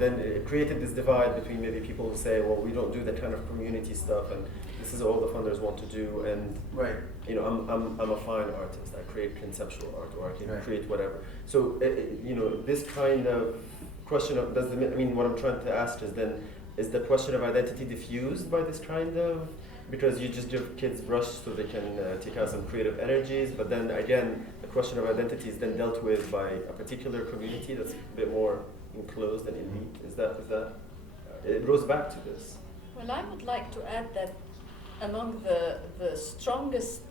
then it created this divide between maybe people who say, well, we don't do that kind of community stuff, and this is all the funders want to do, and Right. I'm a fine artist, I create conceptual art, or I can Right. create whatever. So, this kind of question of, what I'm trying to ask is then, is the question of identity diffused by this kind of, because you just give kids brush so they can take out some creative energies, but then again, the question of identity is then dealt with by a particular community that's a bit more enclosed and elite. Is that it goes back to this. Well, I would like to add that among the strongest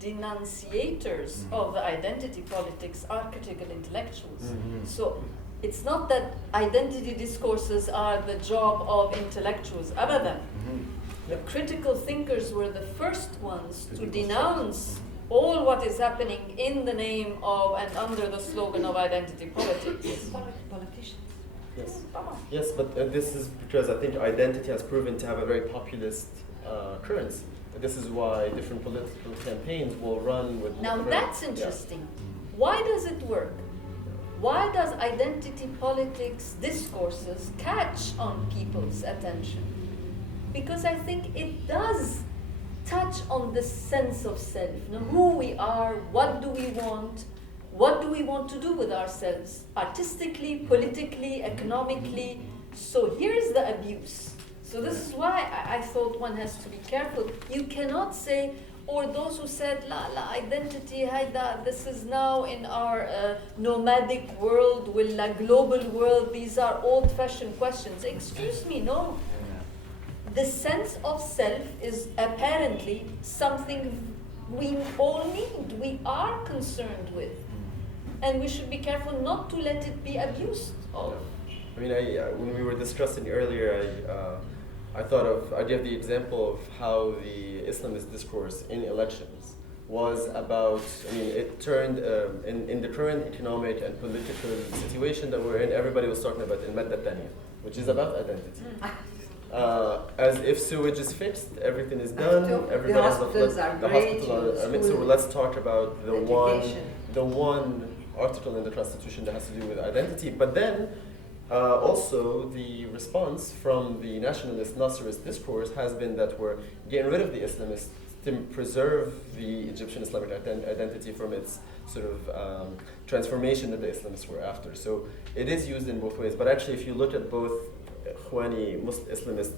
denunciators of the identity politics are critical intellectuals. So it's not that identity discourses are the job of intellectuals, abadan. The critical thinkers were the first ones to denounce all what is happening in the name of and under the slogan of identity politics. politicians. Yes. Yes, but this is because I think identity has proven to have a very populist currency. This is why different political campaigns will run with. Now that's interesting. Why does it work? Why does identity politics discourses catch on people's attention? Because I think it does touch on the sense of self, who we are, what do we want to do with ourselves, artistically, politically, economically. So here's the abuse. So this is why I thought one has to be careful. You cannot say, or those who said, la identity, haida, this is now in our nomadic world, la global world, these are old-fashioned questions. Excuse me, no. The sense of self is apparently something we all need, we are concerned with. And we should be careful not to let it be abused of. I mean, when we were discussing earlier, I gave the example of how the Islamist discourse in elections was about, it turned, in the current economic and political situation that we're in, everybody was talking about al-madda thaniya, which is about identity. As if sewage is fixed, everything is done, everybody the has hospitals are the great, hospital. So let's talk about the education. one article in the Constitution that has to do with identity. But then also the response from the nationalist Nasserist discourse has been that we're getting rid of the Islamists to preserve the Egyptian Islamic identity from its sort of transformation that the Islamists were after. So it is used in both ways. But actually, if you look at both Ikhwani Islamist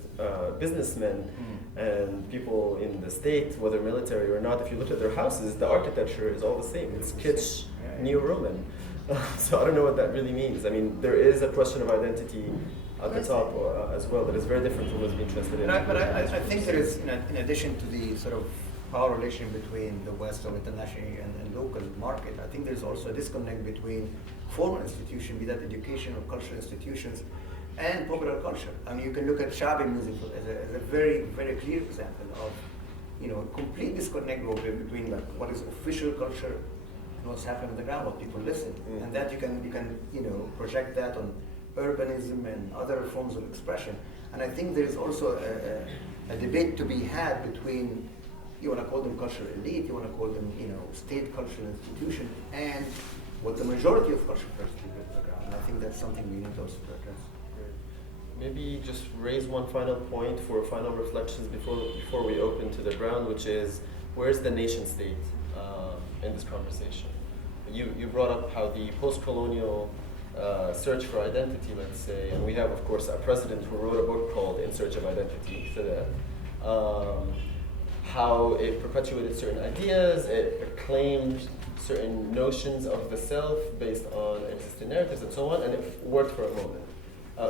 businessmen and people in the state, whether military or not, if you look at their houses, the architecture is all the same. It's kitsch, neo-Roman. So I don't know what that really means. I mean, there is a question of identity at the top as well that is very different from what's being translated. But I think there is, in addition to the sort of power relation between the West or international and local market, I think there's also a disconnect between formal institutions, be that education or cultural institutions, and popular culture. I mean, you can look at Shabi music as a very, very clear example of, complete disconnect between like what is official culture and what's happening on the ground, what people listen, and that you can project that on urbanism and other forms of expression. And I think there is also a debate to be had between, you want to call them cultural elite, you want to call them, state cultural institution, and what the majority of cultural people on the ground. And I think that's something we need also to address. Maybe just raise one final point for final reflections before we open to the ground, which is, where's the nation state in this conversation? You brought up how the post-colonial search for identity, let's say, and we have, of course, a president who wrote a book called In Search of Identity, so that how it perpetuated certain ideas, it acclaimed certain notions of the self based on existing narratives and so on, and it worked for a moment.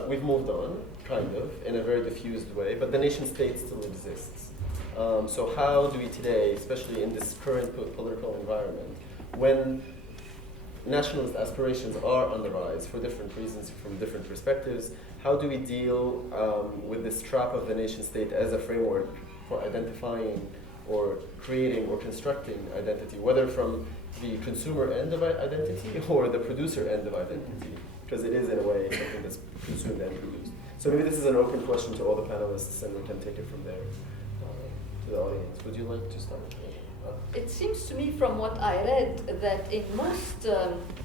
We've moved on, kind of, in a very diffused way, but the nation state still exists. So how do we today, especially in this current political environment, when nationalist aspirations are on the rise for different reasons, from different perspectives, how do we deal with this trap of the nation state as a framework for identifying or creating or constructing identity, whether from the consumer end of identity or the producer end of identity? Because it is, in a way, something that's consumed and produced. So maybe this is an open question to all the panelists, and we can take it from there to the audience. Would you like to start? It seems to me from what I read that in most,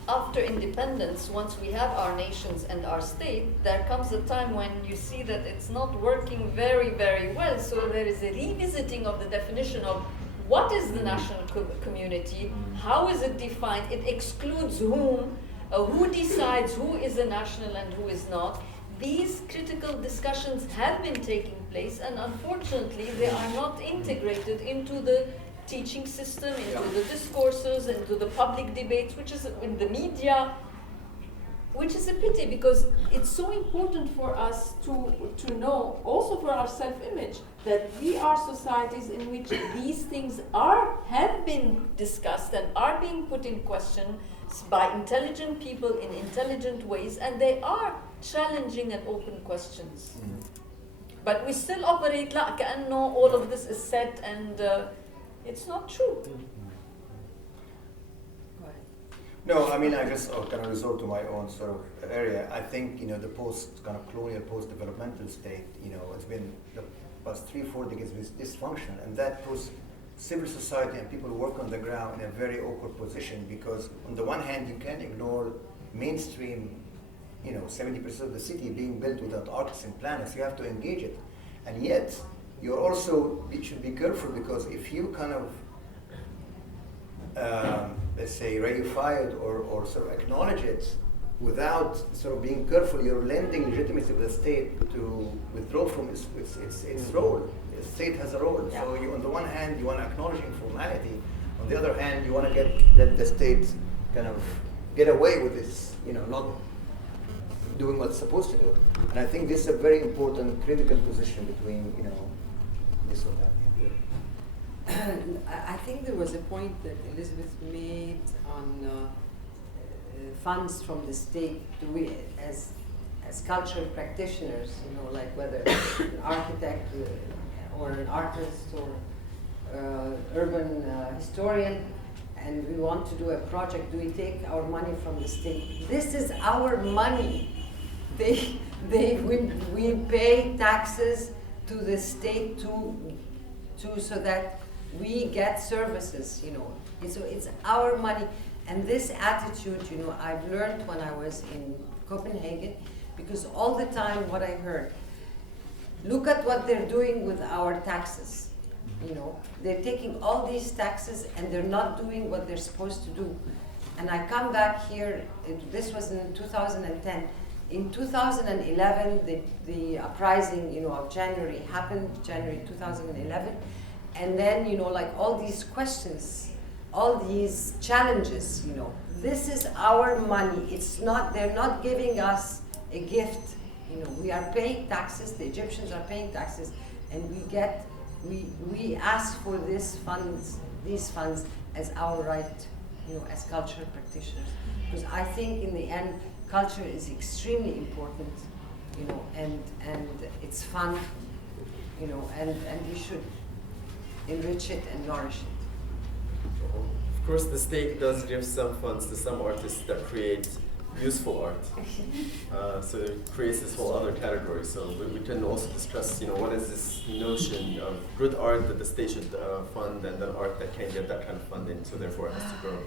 after independence, once we have our nations and our state, there comes a time when you see that it's not working very, very well. So there is a revisiting of the definition of what is the national community, how is it defined, it excludes whom, who decides who is a national and who is not. These critical discussions have been taking place, and unfortunately they are not integrated into the teaching system, into the discourses, into the public debates, which is in the media, which is a pity, because it's so important for us to know, also for our self-image, that we are societies in which these things have been discussed and are being put in question by intelligent people in intelligent ways, and they are challenging and open questions. But we still operate like كأنه all of this is set, and it's not true. No, I mean, I just kind of resort to my own sort of area. I think, the post-colonial, post-developmental state, it's been the past 3-4 decades with dysfunction, and that puts civil society and people who work on the ground in a very awkward position, because on the one hand, you can't ignore mainstream, 70% of the city being built without artists and planners. You have to engage it. And yet, you should be careful, because if you kind of let's say, ratify it or sort of acknowledge it without sort of being careful, you're lending legitimacy to the state to withdraw from its role. The state has a role. Yeah. So on the one hand, you want to acknowledge informality. On the other hand, you want to let the state kind of get away with this, not doing what it's supposed to do. And I think this is a very important, critical position between, this or that. I think there was a point that Elizabeth made on funds from the state. Do we, as cultural practitioners, like whether an architect or an artist or urban historian, and we want to do a project, do we take our money from the state? This is our money. We pay taxes to the state so that we get services, So it's our money. And this attitude, I've learned when I was in Copenhagen, because all the time what I heard, look at what they're doing with our taxes. They're taking all these taxes and they're not doing what they're supposed to do. And I come back here, this was in 2010. In 2011, the uprising, of January happened, January 2011. And then, like all these questions, all these challenges, this is our money. They're not giving us a gift. We are paying taxes, the Egyptians are paying taxes, and we ask for these funds as our right, as cultural practitioners. Because I think in the end, culture is extremely important, and it's fun, and we should enrich it and nourish it. Of course, the state does give some funds to some artists that create useful art. So it creates this whole other category. So we can also discuss, what is this notion of good art that the state should fund, and then art that can't get that kind of funding, so therefore it has to grow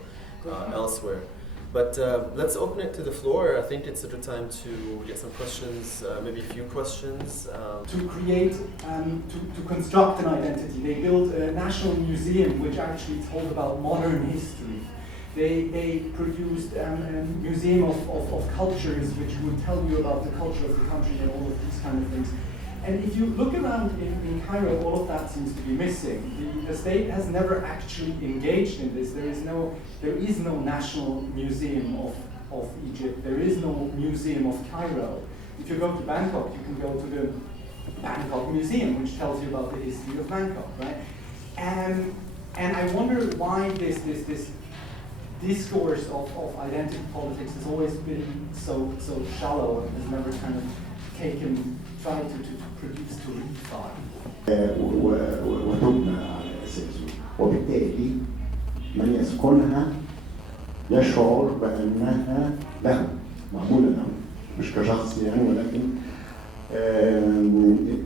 elsewhere. But let's open it to the floor. I think it's a good time to get some questions, maybe a few questions. To create, to construct an identity, they built a national museum which actually told about modern history. They produced a museum of cultures which would tell you about the culture of the country and all of these kind of things. And if you look around in Cairo, all of that seems to be missing. The state has never actually engaged in this. There is no national museum of Egypt. There is no museum of Cairo. If you go to Bangkok, you can go to the Bangkok Museum, which tells you about the history of Bangkok, right? And I wonder why this discourse of identity politics has always been so shallow and has never kind of tried to produce to redefine. وتبنى على أساسه، وبالتالي من يسكنها يشعر بأنها له، معمولة له، مش كشخص يعني، ولكن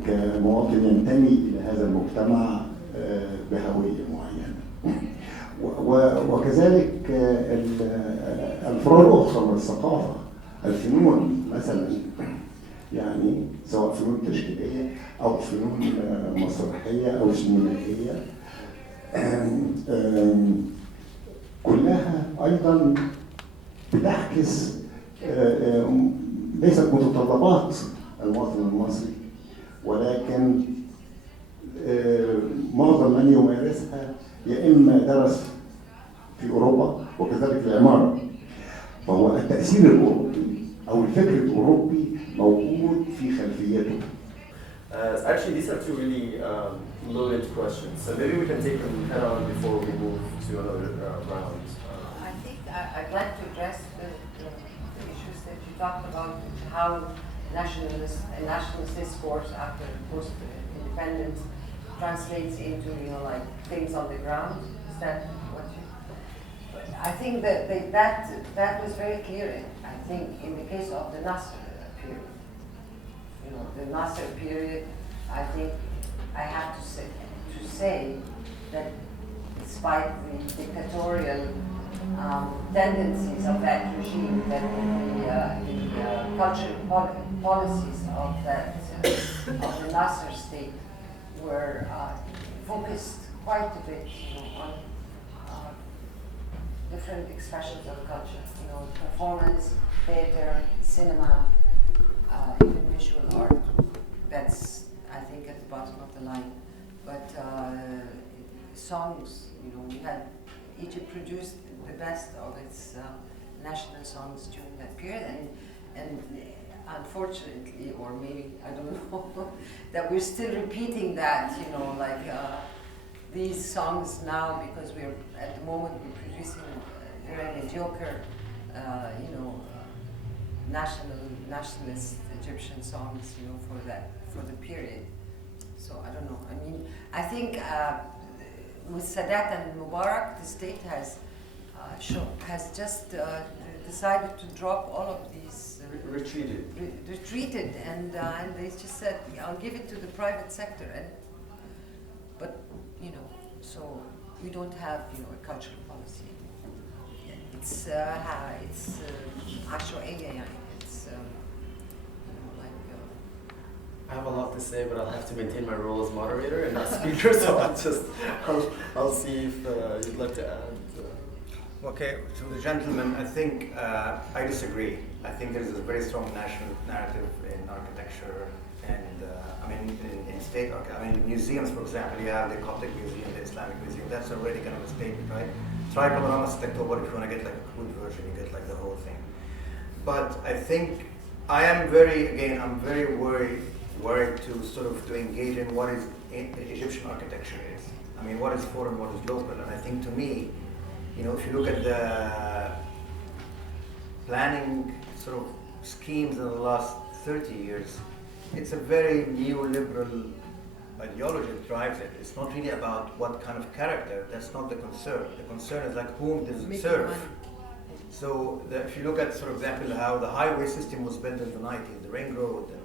كمواطن ينتمي إلى هذا المجتمع بهوية معينة. وكذلك الفروع الأخرى من الثقافة، الفنون مثلا، يعني سواء فنون تشكيلية أو فنون مسرحية أو سينمائية، كلها أيضا بتعكس ليست متطلبات المواطن المصري، ولكن معظم من يمارسها يا إما درس في أوروبا وكذلك العمارة، فهو التأثير الأوروبي أو الفكر الأوروبي موجود في خلفيته. Actually, these are two really loaded questions, so maybe we can take them head on before we move to another round. I think I'd like to address the issues that you talked about, how nationalist discourse after post-independence translates into, like things on the ground. Is that what you? I think that was very clear. I think in the case of the Nasser period, the Nasser period, I think I have to say that despite the dictatorial tendencies of that regime, that the cultural policies of the Nasser state were focused quite a bit on different expressions of culture, performance, theater, cinema, even visual art. That's, I think, at the bottom of the line. But songs, Egypt produced the best of its national songs during that period, and unfortunately, or maybe, I don't know, that we're still repeating that, these songs now, because we're, at the moment, we're producing very mediocre, nationalist Egyptian songs, for the period. So I don't know. I mean, I think with Sadat and Mubarak, the state has just decided to drop all of these. Retreated, and they just said, I'll give it to the private sector, but so we don't have a cultural policy. It's عشوائية. It's I have a lot to say, but I'll have to maintain my role as moderator and not speaker, so I'll see if you'd like to add. Okay, to the gentleman, I think I disagree. I think there is a very strong national narrative in architecture and in state architecture. Museums, for example, you have the Coptic Museum, the Islamic Museum. That's already kind of a statement, right? Try Panorama Spectator, if you want to get like a crude version, you get like the whole thing. But I think I'm very worried to engage in what is Egyptian architecture is. What is foreign, what is local, and I think to me, if you look at the planning sort of schemes in the last 30 years, it's a very neoliberal ideology that drives it. It's not really about what kind of character. That's not the concern. The concern is like whom does it serve? So if you look at, for example, how the highway system was built in the 90s, the Ring Road, the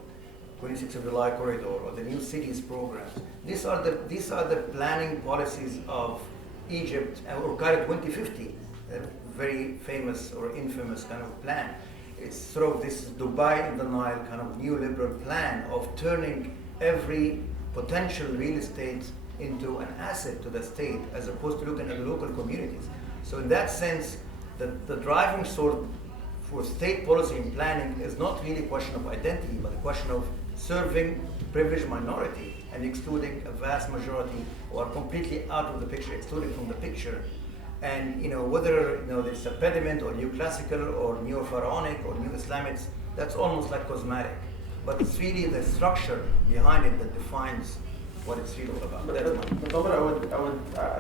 26 of July corridor, or the new cities programs, these are the planning policies of Egypt, or Cairo 2050, a very famous or infamous kind of plan. It's sort of this Dubai in the Nile kind of neoliberal plan of turning every potential real estate into an asset to the state, as opposed to looking at the local communities. So in that sense, the driving source for state policy and planning is not really a question of identity, but a question of serving privileged minority and excluding a vast majority who are completely out of the picture, excluded from the picture. And whether it's a pediment or new classical or new pharaonic or new Islamic, that's almost like cosmetic. But it's really the structure behind it that defines what it's really all about. But I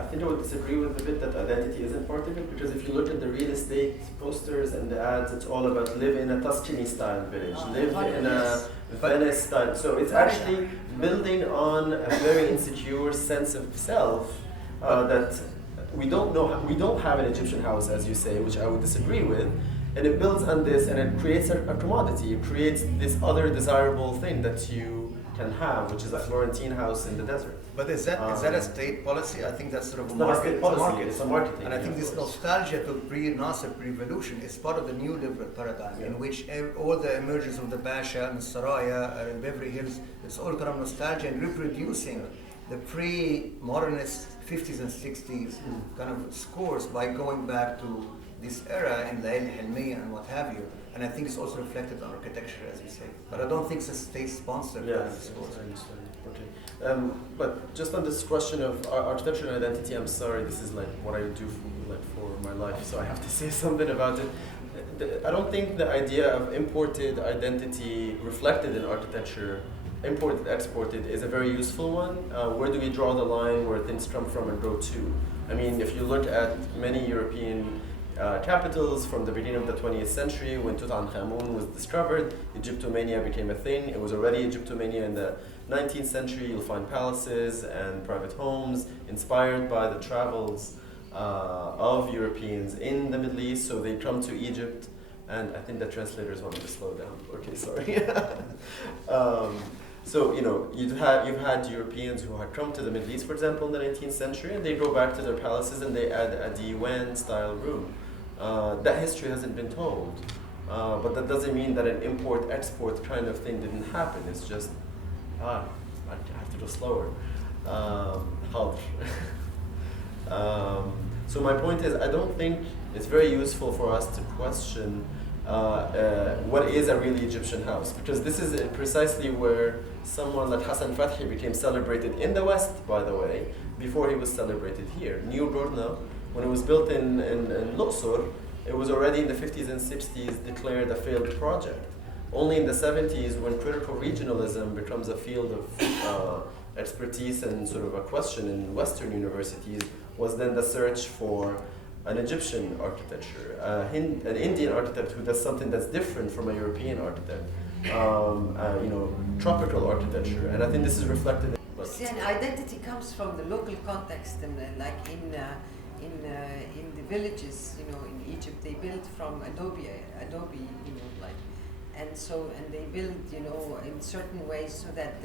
think I would disagree with the bit that identity isn't part of it, because if you look at the real estate posters and the ads, it's all about live in a Tuscany style village, live in a Venice style. So it's actually building on a very insecure sense of self that we don't have an Egyptian house, as you say, which I would disagree with. And it builds on this, and it creates a commodity. It creates this other desirable thing that you can have, which is a Florentine house in the desert. But is that a state policy? I think that's sort of a not a market. state policy, it's a marketing. And I think this nostalgia to pre-Nasser, pre-revolution is part of the new liberal paradigm in which all the emergence of the Basha and Saraya and Beverly Hills, it's all kind of nostalgia and reproducing the pre-modernist 50s and 60s kind of scores by going back to this era in Layl Hilmiya and what have you. And I think it's also reflected on architecture, as you say. But I don't think it's a state-sponsored scores. Okay. But just on this question of architecture and identity, I'm sorry, this is like what I do for my life, so I have to say something about it. I don't think the idea of imported identity reflected in architecture, imported, exported, is a very useful one. Where do we draw the line where things come from and go to? I mean, if you look at many European capitals from the beginning of the 20th century, when Tutankhamun was discovered, Egyptomania became a thing. It was already Egyptomania in the 19th century. You'll find palaces and private homes inspired by the travels of Europeans in the Middle East, so they come to Egypt. And I think the translators want me to slow down. Okay, sorry. So you've had Europeans who had come to the Middle East, for example, in the 19th century, and they go back to their palaces and they add a diwan style room. That history hasn't been told, but that doesn't mean that an import-export kind of thing didn't happen. It's just, I have to go slower. So my point is, I don't think it's very useful for us to question what is a really Egyptian house, because this is precisely where someone like Hassan Fathi became celebrated in the West, by the way, before he was celebrated here. New Gurna, when it was built in Luxor, it was already in the 50s and 60s declared a failed project. Only in the 70s, when critical regionalism becomes a field of expertise and sort of a question in Western universities, was then the search for an Egyptian architecture, an Indian architect who does something that's different from a European architect, tropical architecture, and I think this is reflected in. See, and identity comes from the local context, and like in the villages, in Egypt, they built from adobe, and they build, in certain ways so that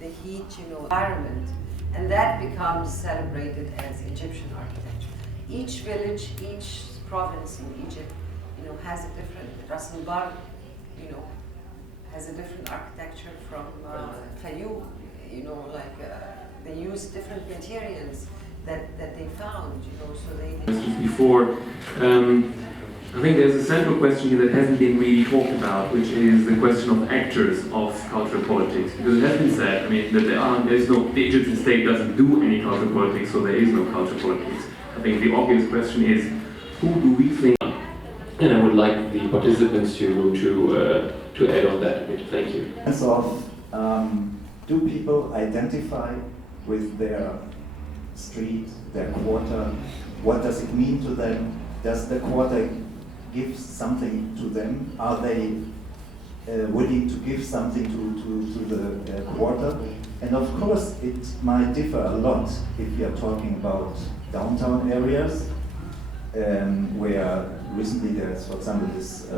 the heat, environment, and that becomes celebrated as Egyptian architecture. Each village, each province in Egypt, has a different, Ras al-Bar, has a different architecture from Fayoum, they use different materials that they found, so they... Before, I think there's a central question here that hasn't been really talked about, which is the question of actors of cultural politics. Because it has been said, that the Egyptian state doesn't do any cultural politics, so there is no cultural politics. I think the obvious question is, who do we think? And I would like the participants to add on that a bit. Thank you. Do people identify with their street, their quarter? What does it mean to them? Does the quarter give something to them? Are they willing to give something to the quarter? And of course, it might differ a lot if you're talking about downtown areas, where recently there's, for example, this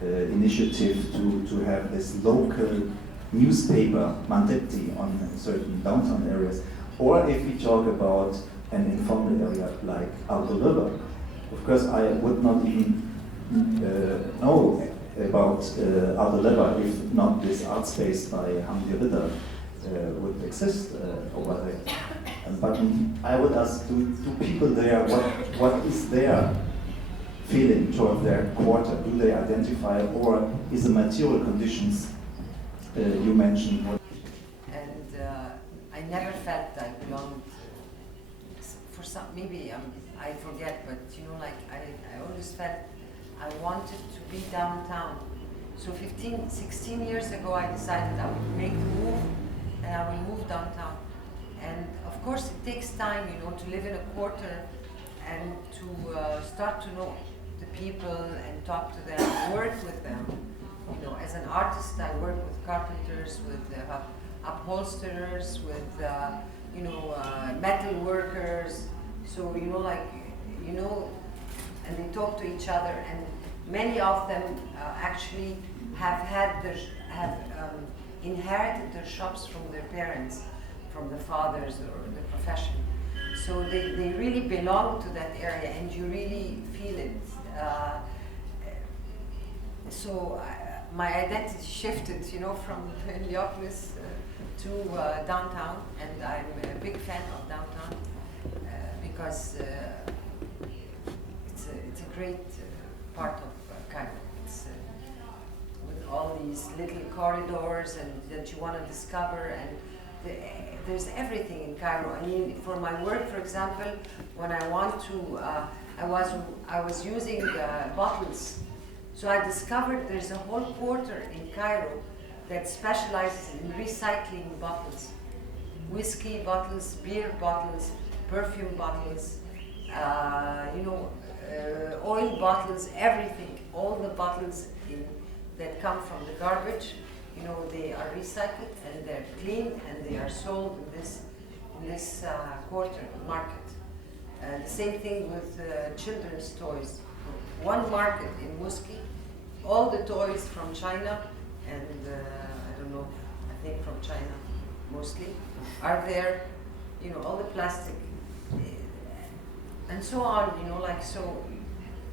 initiative to have this local newspaper, Mandetti, on certain downtown areas. Or if we talk about an informal area like Outer River. Of course, I would not even know about Outer River if not this art space by Hamdi Ritter would exist over there. But I would ask, do people there, what is their feeling toward their quarter? Do they identify, or is the material conditions you mentioned? And I never felt I belonged. For some, maybe I forget, but you know, like I always felt I wanted to be downtown. So 16 years ago, I decided I would make the move, and I will move downtown. And of course, it takes time, you know, to live in a quarter and to start to know the people and talk to them, work with them. You know, as an artist, I work with carpenters, with upholsterers, with you know, metal workers. So you know, like you know, and they talk to each other, and many of them actually have inherited their shops from their parents, from the fathers or the profession. So they really belong to that area, and you really feel it. So my identity shifted, you know, from Heliopolis to downtown, and I'm a big fan of downtown because it's a great part of Cairo. It's with all these little corridors and that you want to discover, and there's everything in Cairo. I mean, for my work, for example, when I want to, I was using bottles. So I discovered there's a whole quarter in Cairo that specializes in recycling bottles. Whiskey bottles, beer bottles, perfume bottles, you know, oil bottles, everything. All the bottles that come from the garbage, you know, they are recycled and they're clean and they are sold in this quarter market. The same thing with children's toys. One market in Muski, all the toys from China and I don't know, I think from China mostly, are there, you know, all the plastic and so on, you know, like so.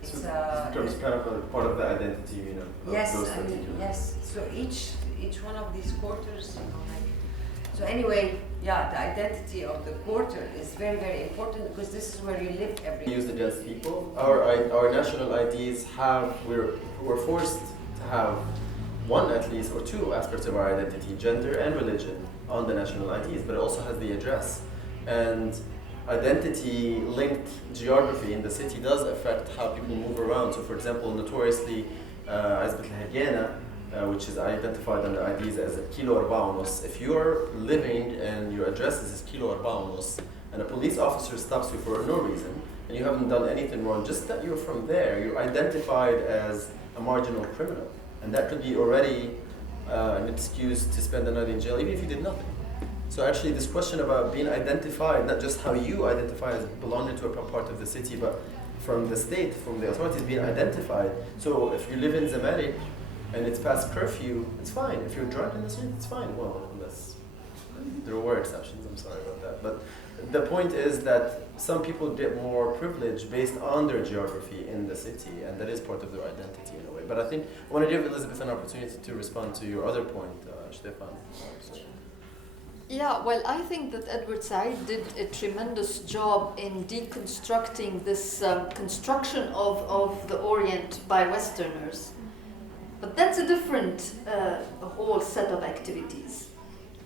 It's kind of a part of the identity, you know. Yes, I mean, yes. So each one of these quarters, you know, like. So anyway, yeah, the identity of the quarter is very, very important because this is where you live every day. Used against people. Our national IDs we're forced to have one at least or two aspects of our identity, gender and religion, on the national IDs, but it also has the address. And identity-linked geography in the city does affect how people move around. So, for example, notoriously, Azbet al-Hagana, which is identified on the IDs as Kilo 4 ونص. If you're living and your address is Kilo 4 ونص, and a police officer stops you for no reason, and you haven't done anything wrong, just that you're from there, you're identified as a marginal criminal. And that could be already an excuse to spend the night in jail, even if you did nothing. So actually this question about being identified, not just how you identify as belonging to a part of the city, but from the state, from the authorities being identified. So if you live in Zamalek and it's past curfew, it's fine. If you're drunk in the street, it's fine. Well, unless there were exceptions, I'm sorry about that. But the point is that some people get more privilege based on their geography in the city, and that is part of their identity in a way. But I think I want to give Elizabeth an opportunity to respond to your other point, Stefan. Yeah, well, I think that Edward Said did a tremendous job in deconstructing this construction of the Orient by Westerners. But that's a different whole set of activities.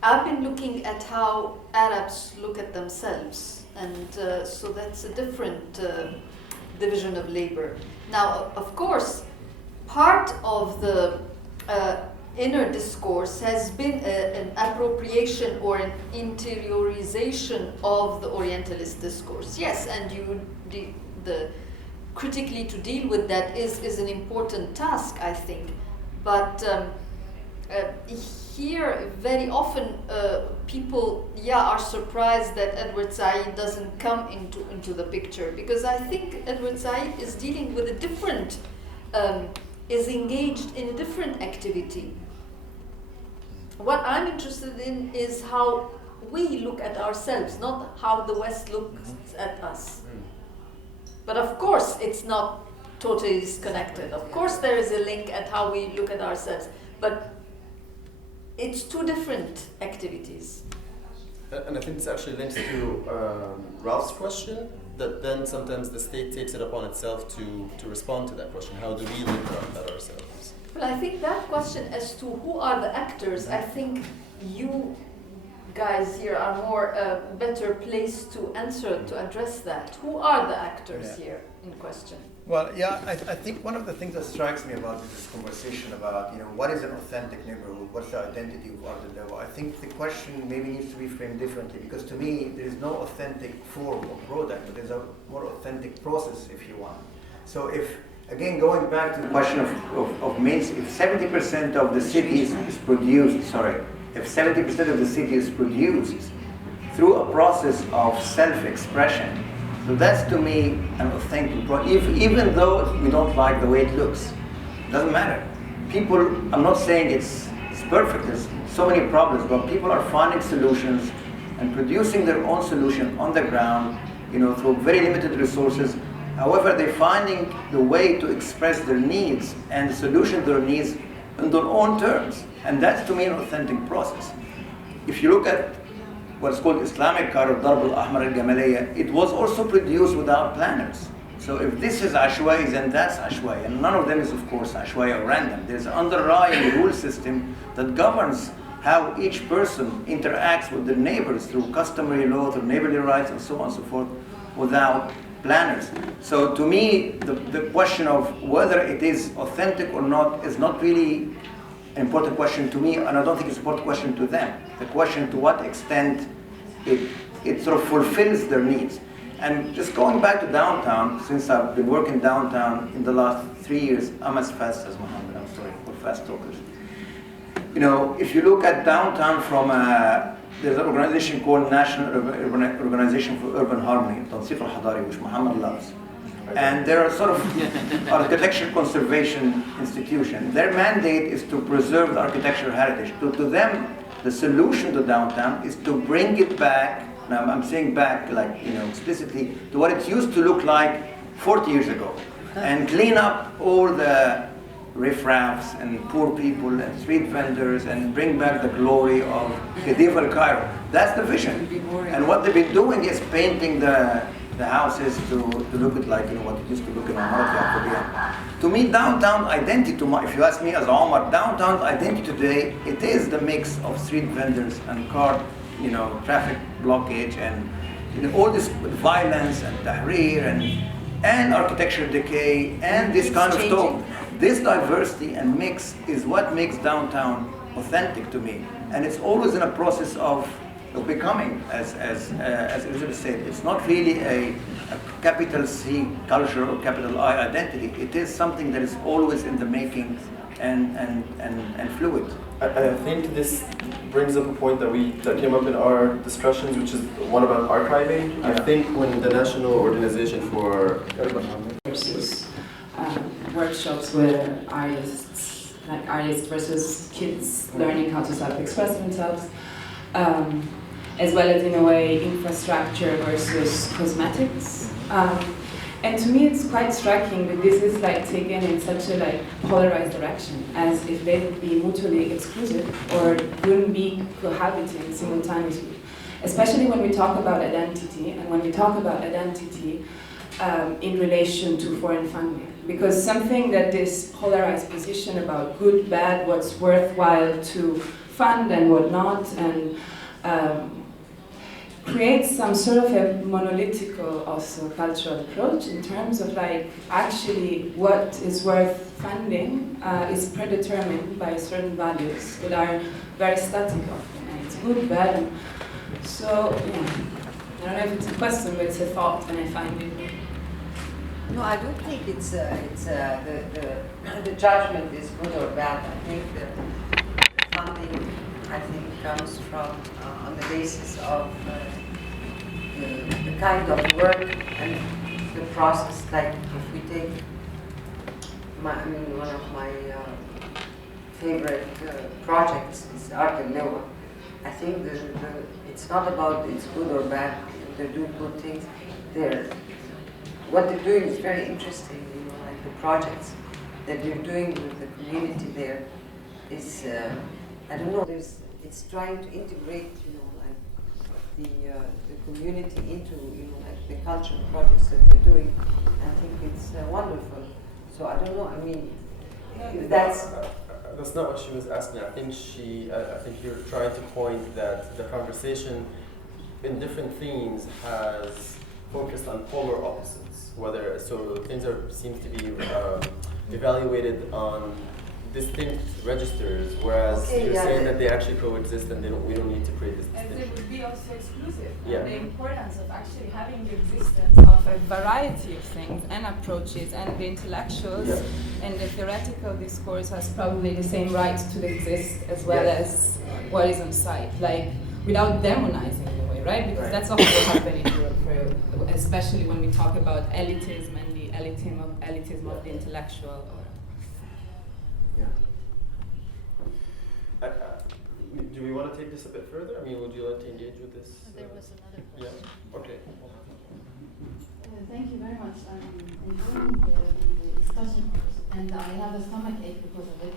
I've been looking at how Arabs look at themselves, and so that's a different division of labor. Now, of course, part of the inner discourse has been an appropriation or an interiorization of the Orientalist discourse. Yes, and the critically to deal with that is an important task, I think. But here, very often, people, are surprised that Edward Said doesn't come into the picture, because I think Edward Said is dealing with a different, is engaged in a different activity. What I'm interested in is how we look at ourselves, not how the West looks at us. But of course, it's not totally disconnected. Of course, there is a link at how we look at ourselves, but it's two different activities. And I think this actually links to Ralph's question, that then sometimes the state takes it upon itself to respond to that question. How do we look at that ourselves? Well, I think that question as to who are the actors, I think you guys here are more better placed to answer, to address that. Who are the actors here in question? Well, yeah, I think one of the things that strikes me about this conversation about, what is an authentic neighborhood? What's the identity of Art Deco? I think the question maybe needs to be framed differently, because to me, there is no authentic form or product, but there's a more authentic process, if you want. So if, again, going back to the question of mainstream, if 70% of the city is produced, if 70% of the city is produced through a process of self-expression, so that's to me an authentic product, even though we don't like the way it looks. It doesn't matter. People, I'm not saying it's perfect, there's so many problems, but people are finding solutions and producing their own solution on the ground, through very limited resources. However, they're finding the way to express their needs and the solution to their needs in their own terms. And that's to me an authentic process. If you look at what's called Islamic car of Darb al-Ahmar al-Gamaliya, it was also produced without planners. So if this is Ashwai, then that's Ashwai. And none of them is, of course, Ashwai or random. There's an underlying rule system that governs how each person interacts with their neighbors through customary law, through neighborly rights, and so on and so forth, without planners. So to me, the question of whether it is authentic or not is not really an important question to me, and I don't think it's an important question to them. The question to what extent it sort of fulfills their needs. And just going back to downtown, since I've been working downtown in the last 3 years, I'm as fast as Mohammed, I'm sorry, we're fast talkers. If you look at downtown from there's an organization called National Organization for Urban Harmony, Tansif al-Hadari, which Mohammed loves. And they're a sort of architecture conservation institution. Their mandate is to preserve the architectural heritage. To them, the solution to downtown is to bring it back, now I'm saying back like, explicitly, to what it used to look like 40 years ago. And clean up all the riffraffs and poor people and street vendors and bring back the glory of medieval Cairo. That's the vision. And what they've been doing is painting the houses to look at like what it used to look in Omar. To me, downtown identity, if you ask me as Omar, downtown identity today, it is the mix of street vendors and car, traffic blockage and all this violence and tahrir and architectural decay and this kind of stuff. This diversity and mix is what makes downtown authentic to me, and it's always in a process of becoming, as Elizabeth said. It's not really a capital C culture or capital I identity. It is something that is always in the making and fluid. I think this brings up a point that came up in our discussions, which is one about archiving. I think when the National Organization for Urban Harmony workshops where artists versus kids learning how to self-express themselves, as well as in a way infrastructure versus cosmetics. And to me it's quite striking that this is taken in such a polarized direction, as if they would be mutually exclusive or wouldn't be cohabiting simultaneously. Especially when we talk about identity, and when we talk about identity in relation to foreign funding. Because something that this polarized position about good, bad, what's worthwhile to fund and what not, and creates some sort of a monolithical also cultural approach in terms of actually what is worth funding is predetermined by certain values that are very static often. And it's good, bad, and so I don't know if it's a question, but it's a thought, and I find it. No, I don't think the judgment is good or bad. I think the funding, comes from on the basis of the kind of work and the process. Like if we take one of my favorite projects is Art in Noah. I think it's not about it's good or bad. They do good things. What they're doing is very interesting. The projects that they're doing with the community there is I don't know. It's trying to integrate the community into the cultural projects that they're doing. I think it's wonderful. So I don't know. I mean, that's not what she was asking. I think you're trying to point that the conversation in different themes has focused on polar opposites. Things seems to be evaluated on distinct registers, whereas you're saying that they actually coexist and we don't need to create this distinction. And they would be also exclusive. Yeah. And the importance of actually having the existence of a variety of things and approaches, and the intellectuals and the theoretical discourse has probably the same right to exist as well as what is on site, like without demonizing in a way, right? Because that's often what happens in Europe, especially when we talk about elitism and the elitism of the intellectual. Do we want to take this a bit further? I mean, would you like to engage with this? There was another question. Yeah. Okay. Thank you very much. I'm enjoying the discussion, and I have a stomach ache because of it.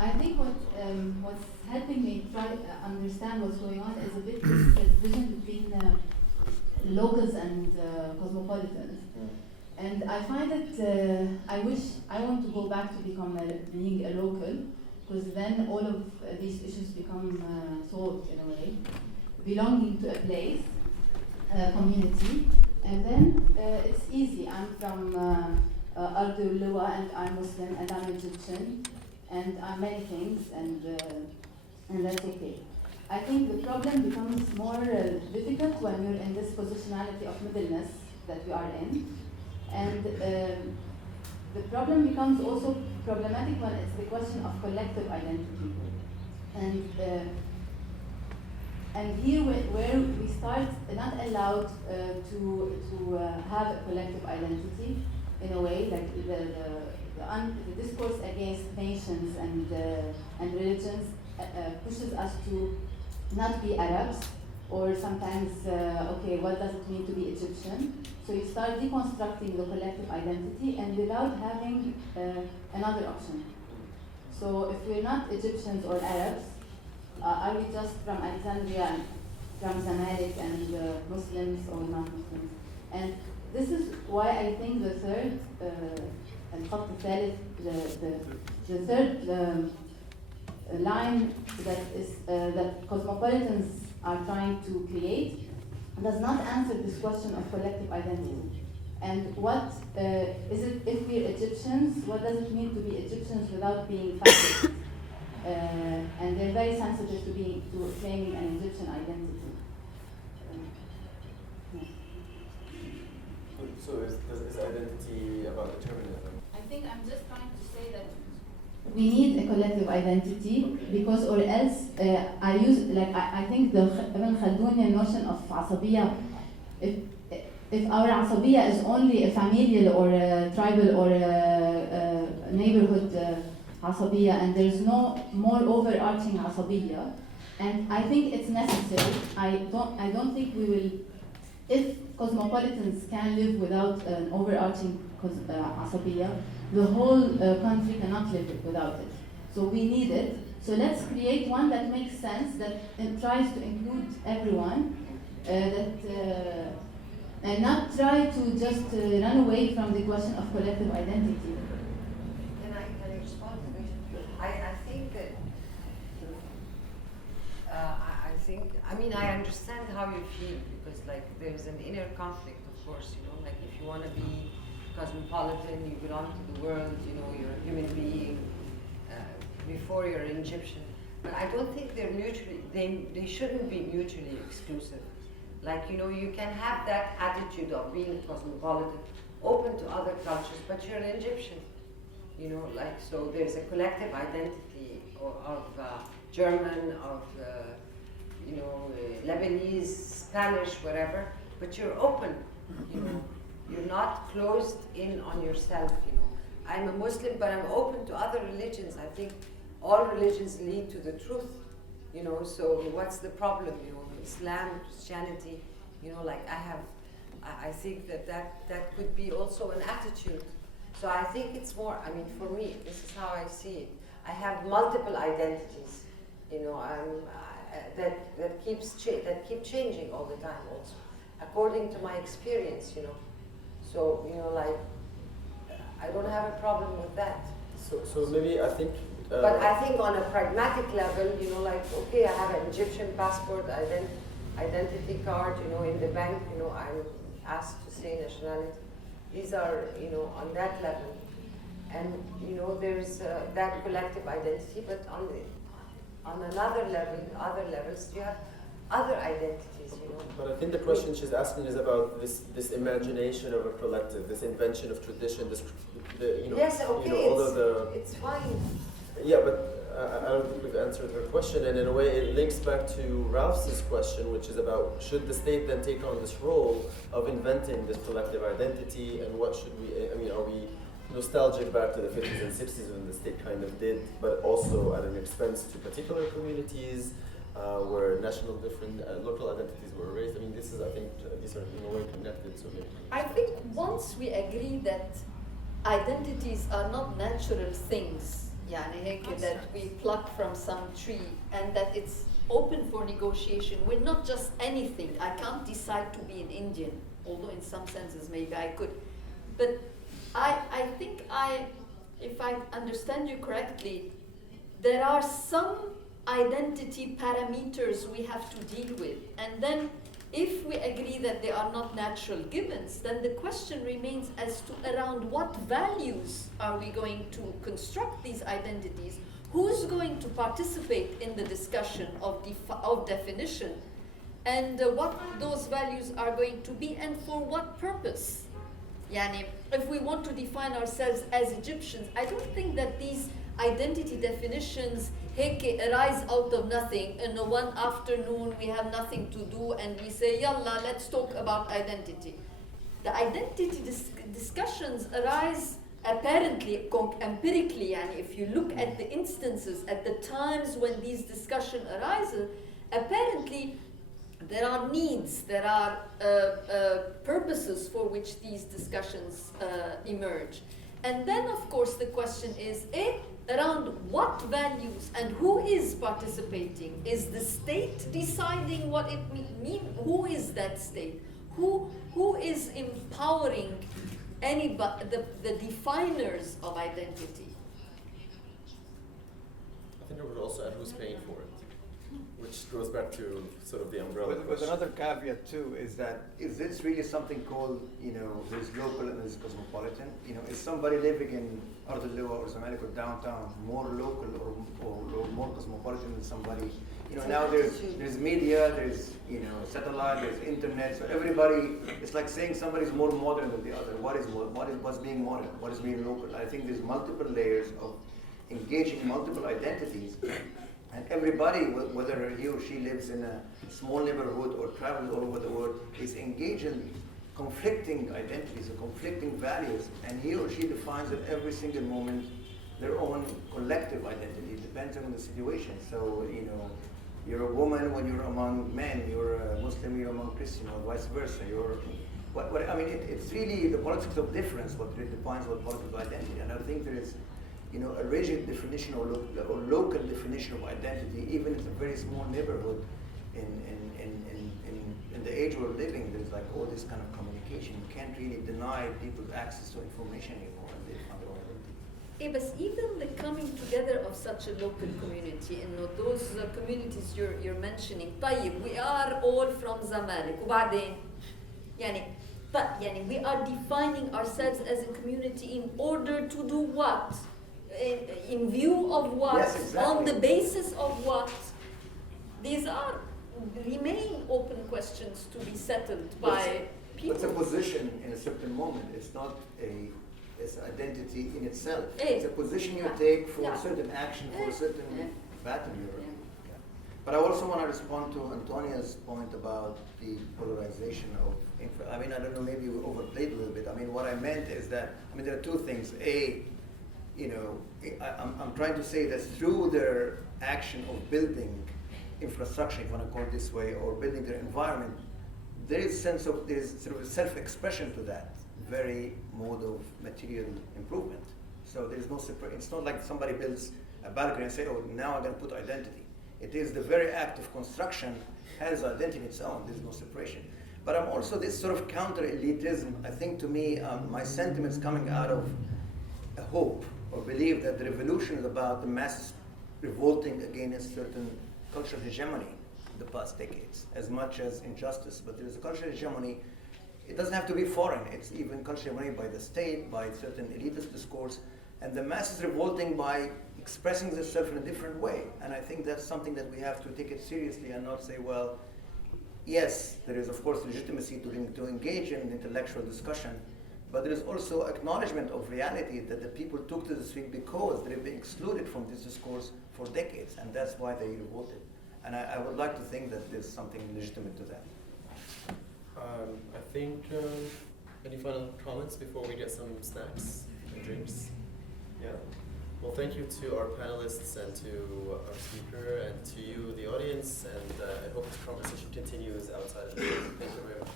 I think what's helping me try to understand what's going on is a bit this division between locals and cosmopolitans. And I find that I want to go back to being a local, because then all of these issues become solved in a way, belonging to a place, a community, and then it's easy. I'm from Ardulua, and I'm Muslim, and I'm Egyptian, and I'm many things, and that's okay. I think the problem becomes more difficult when you're in this positionality of middleness that we are in, and the problem becomes also problematic when it's the question of collective identity. And here where we start not allowed to have a collective identity in a way, like the discourse against nations and religions pushes us to not be Arabs, or sometimes, okay, what does it mean to be Egyptian? So you start deconstructing the collective identity and without having another option. So if we're not Egyptians or Arabs, are we just from Alexandria and from Zamalek and Muslims or non-Muslims? And this is why I think the third, the third line that cosmopolitans are trying to create does not answer this question of collective identity. And what is it, if we're Egyptians, what does it mean to be Egyptians without being fascist? And they're very sensitive to claiming an Egyptian identity. So is identity about determinism? I think I'm just trying to say that we need a collective identity, because or else I think the Ibn Khaldunian notion of عصبية, if our عصبية is only a familial or a tribal or a neighborhood عصبية, and there's no more overarching عصبية, and I think it's necessary. I don't think we will, if cosmopolitans can live without an overarching عصبية, the whole country cannot live without it. So we need it. So let's create one that makes sense, that tries to include everyone, and not try to just run away from the question of collective identity. Can I respond to this? I think that I understand how you feel, because like there's an inner conflict, of course, like if you want to be cosmopolitan, you belong to the world, you're a human being before you're an Egyptian. But I don't think they're they shouldn't be mutually exclusive. Like, you can have that attitude of being cosmopolitan, open to other cultures, but you're an Egyptian. So there's a collective identity of German, of Lebanese, Spanish, whatever, but you're open, You're not closed in on yourself, I'm a Muslim, but I'm open to other religions. I think all religions lead to the truth, so what's the problem, Islam, Christianity, I think that could be also an attitude. So I think it's more, for me, this is how I see it. I have multiple identities, that keep changing all the time also. according to my experience, you know. So, you know, like, I don't have a problem with that. So maybe I think. But I think on a pragmatic level, you know, like, okay, I have an Egyptian passport, identity card, you know, in the bank, you know, I'm asked to say nationality. These are, you know, on that level. And, you know, there's that collective identity, but on another level, other levels, you have other identities, you know. But I think the question she's asking is about this imagination of a collective, this invention of tradition, you know, yes, okay, you know, it's fine. Yeah, but I don't think we've answered her question, and in a way it links back to Ralph's question, which is about should the state then take on this role of inventing this collective identity, and what should we, I mean, are we nostalgic back to the 50s and 60s when the state kind of did, but also at an expense to particular communities, where local identities were raised. I mean, this is, I think, these are in a way connected. So maybe. I think once we agree that identities are not natural things, that we pluck from some tree, and that it's open for negotiation. We're not just anything. I can't decide to be an Indian, although in some senses maybe I could. But I think if I understand you correctly, there are some identity parameters we have to deal with. And then if we agree that they are not natural givens, then the question remains as to around what values are we going to construct these identities, who's going to participate in the discussion of definition, and what those values are going to be, and for what purpose. If we want to define ourselves as Egyptians, I don't think that these identity definitions arise out of nothing. In one afternoon we have nothing to do and we say, yalla, let's talk about identity. The identity discussions arise apparently, empirically, and if you look at the instances, at the times when these discussions arise, apparently there are needs, there are purposes for which these discussions emerge. And then, of course, the question is, around what values and who is participating? Is the state deciding what it means? Who is that state? Who is empowering the definers of identity? I think I would also add who's paying for it, which goes back to sort of the umbrella question. With another caveat too is that is this really something called, you know, there's local and there's cosmopolitan? You know, is somebody living in Ardalua or Zamalek or downtown more local or more cosmopolitan than somebody? You know, now there's media, there's, you know, satellite, there's internet, so everybody, it's like saying somebody's more modern than the other. What's being modern? What is being local? I think there's multiple layers of engaging multiple identities. And everybody, whether he or she lives in a small neighborhood or travels all over the world, is engaged in conflicting identities or conflicting values, and he or she defines at every single moment their own collective identity, depending on the situation. So, you know, you're a woman when you're among men, you're a Muslim, you're among Christian, or vice versa. I mean, it's really the politics of difference what really defines what political identity. And I think there is, you know, a rigid definition or local definition of identity, even in a very small neighborhood. In the age we're living, there's like all this kind of communication. You can't really deny people's access to information anymore, and they find their own identity. But even the coming together of such a local community, and those communities you're mentioning, we are all from Zamalek, وبعدين we are defining ourselves as a community in order to do what? In view of what? Yes, exactly. On the basis of what? These remain open questions to be settled by people. It's a position in a certain moment. It's not it's identity in itself. It's a position you take for a certain action, for a certain battle you're in. But I also want to respond to Antonia's point about the polarization of info. I mean, I don't know, maybe we overplayed a little bit. I mean, what I meant is that, I mean, there are two things. You know, I'm trying to say that through their action of building infrastructure, if you want to call it this way, or building their environment, there's sort of a self-expression to that very mode of material improvement. So there's no separation. It's not like somebody builds a balcony and say, oh, now I'm going to put identity. It is the very act of construction has identity in its own. There's no separation. But I'm also this sort of counter-elitism. I think to me, my sentiments coming out of a hope or belief that the revolution is about the masses revolting against certain cultural hegemony in the past decades, as much as injustice. But there is a cultural hegemony. It doesn't have to be foreign. It's even cultural hegemony by the state, by certain elitist discourse, and the masses revolting by expressing themselves in a different way. And I think that's something that we have to take it seriously and not say, well, yes, there is of course legitimacy to engage in intellectual discussion, but there is also acknowledgement of reality that the people took to the street because they've been excluded from this discourse for decades, and that's why they revolted. And I would like to think that there's something legitimate to that. I think, any final comments before we get some snacks and drinks? Yeah. Well, thank you to our panelists and to our speaker and to you, the audience, and I hope this conversation continues outside of the room. Thank you very much.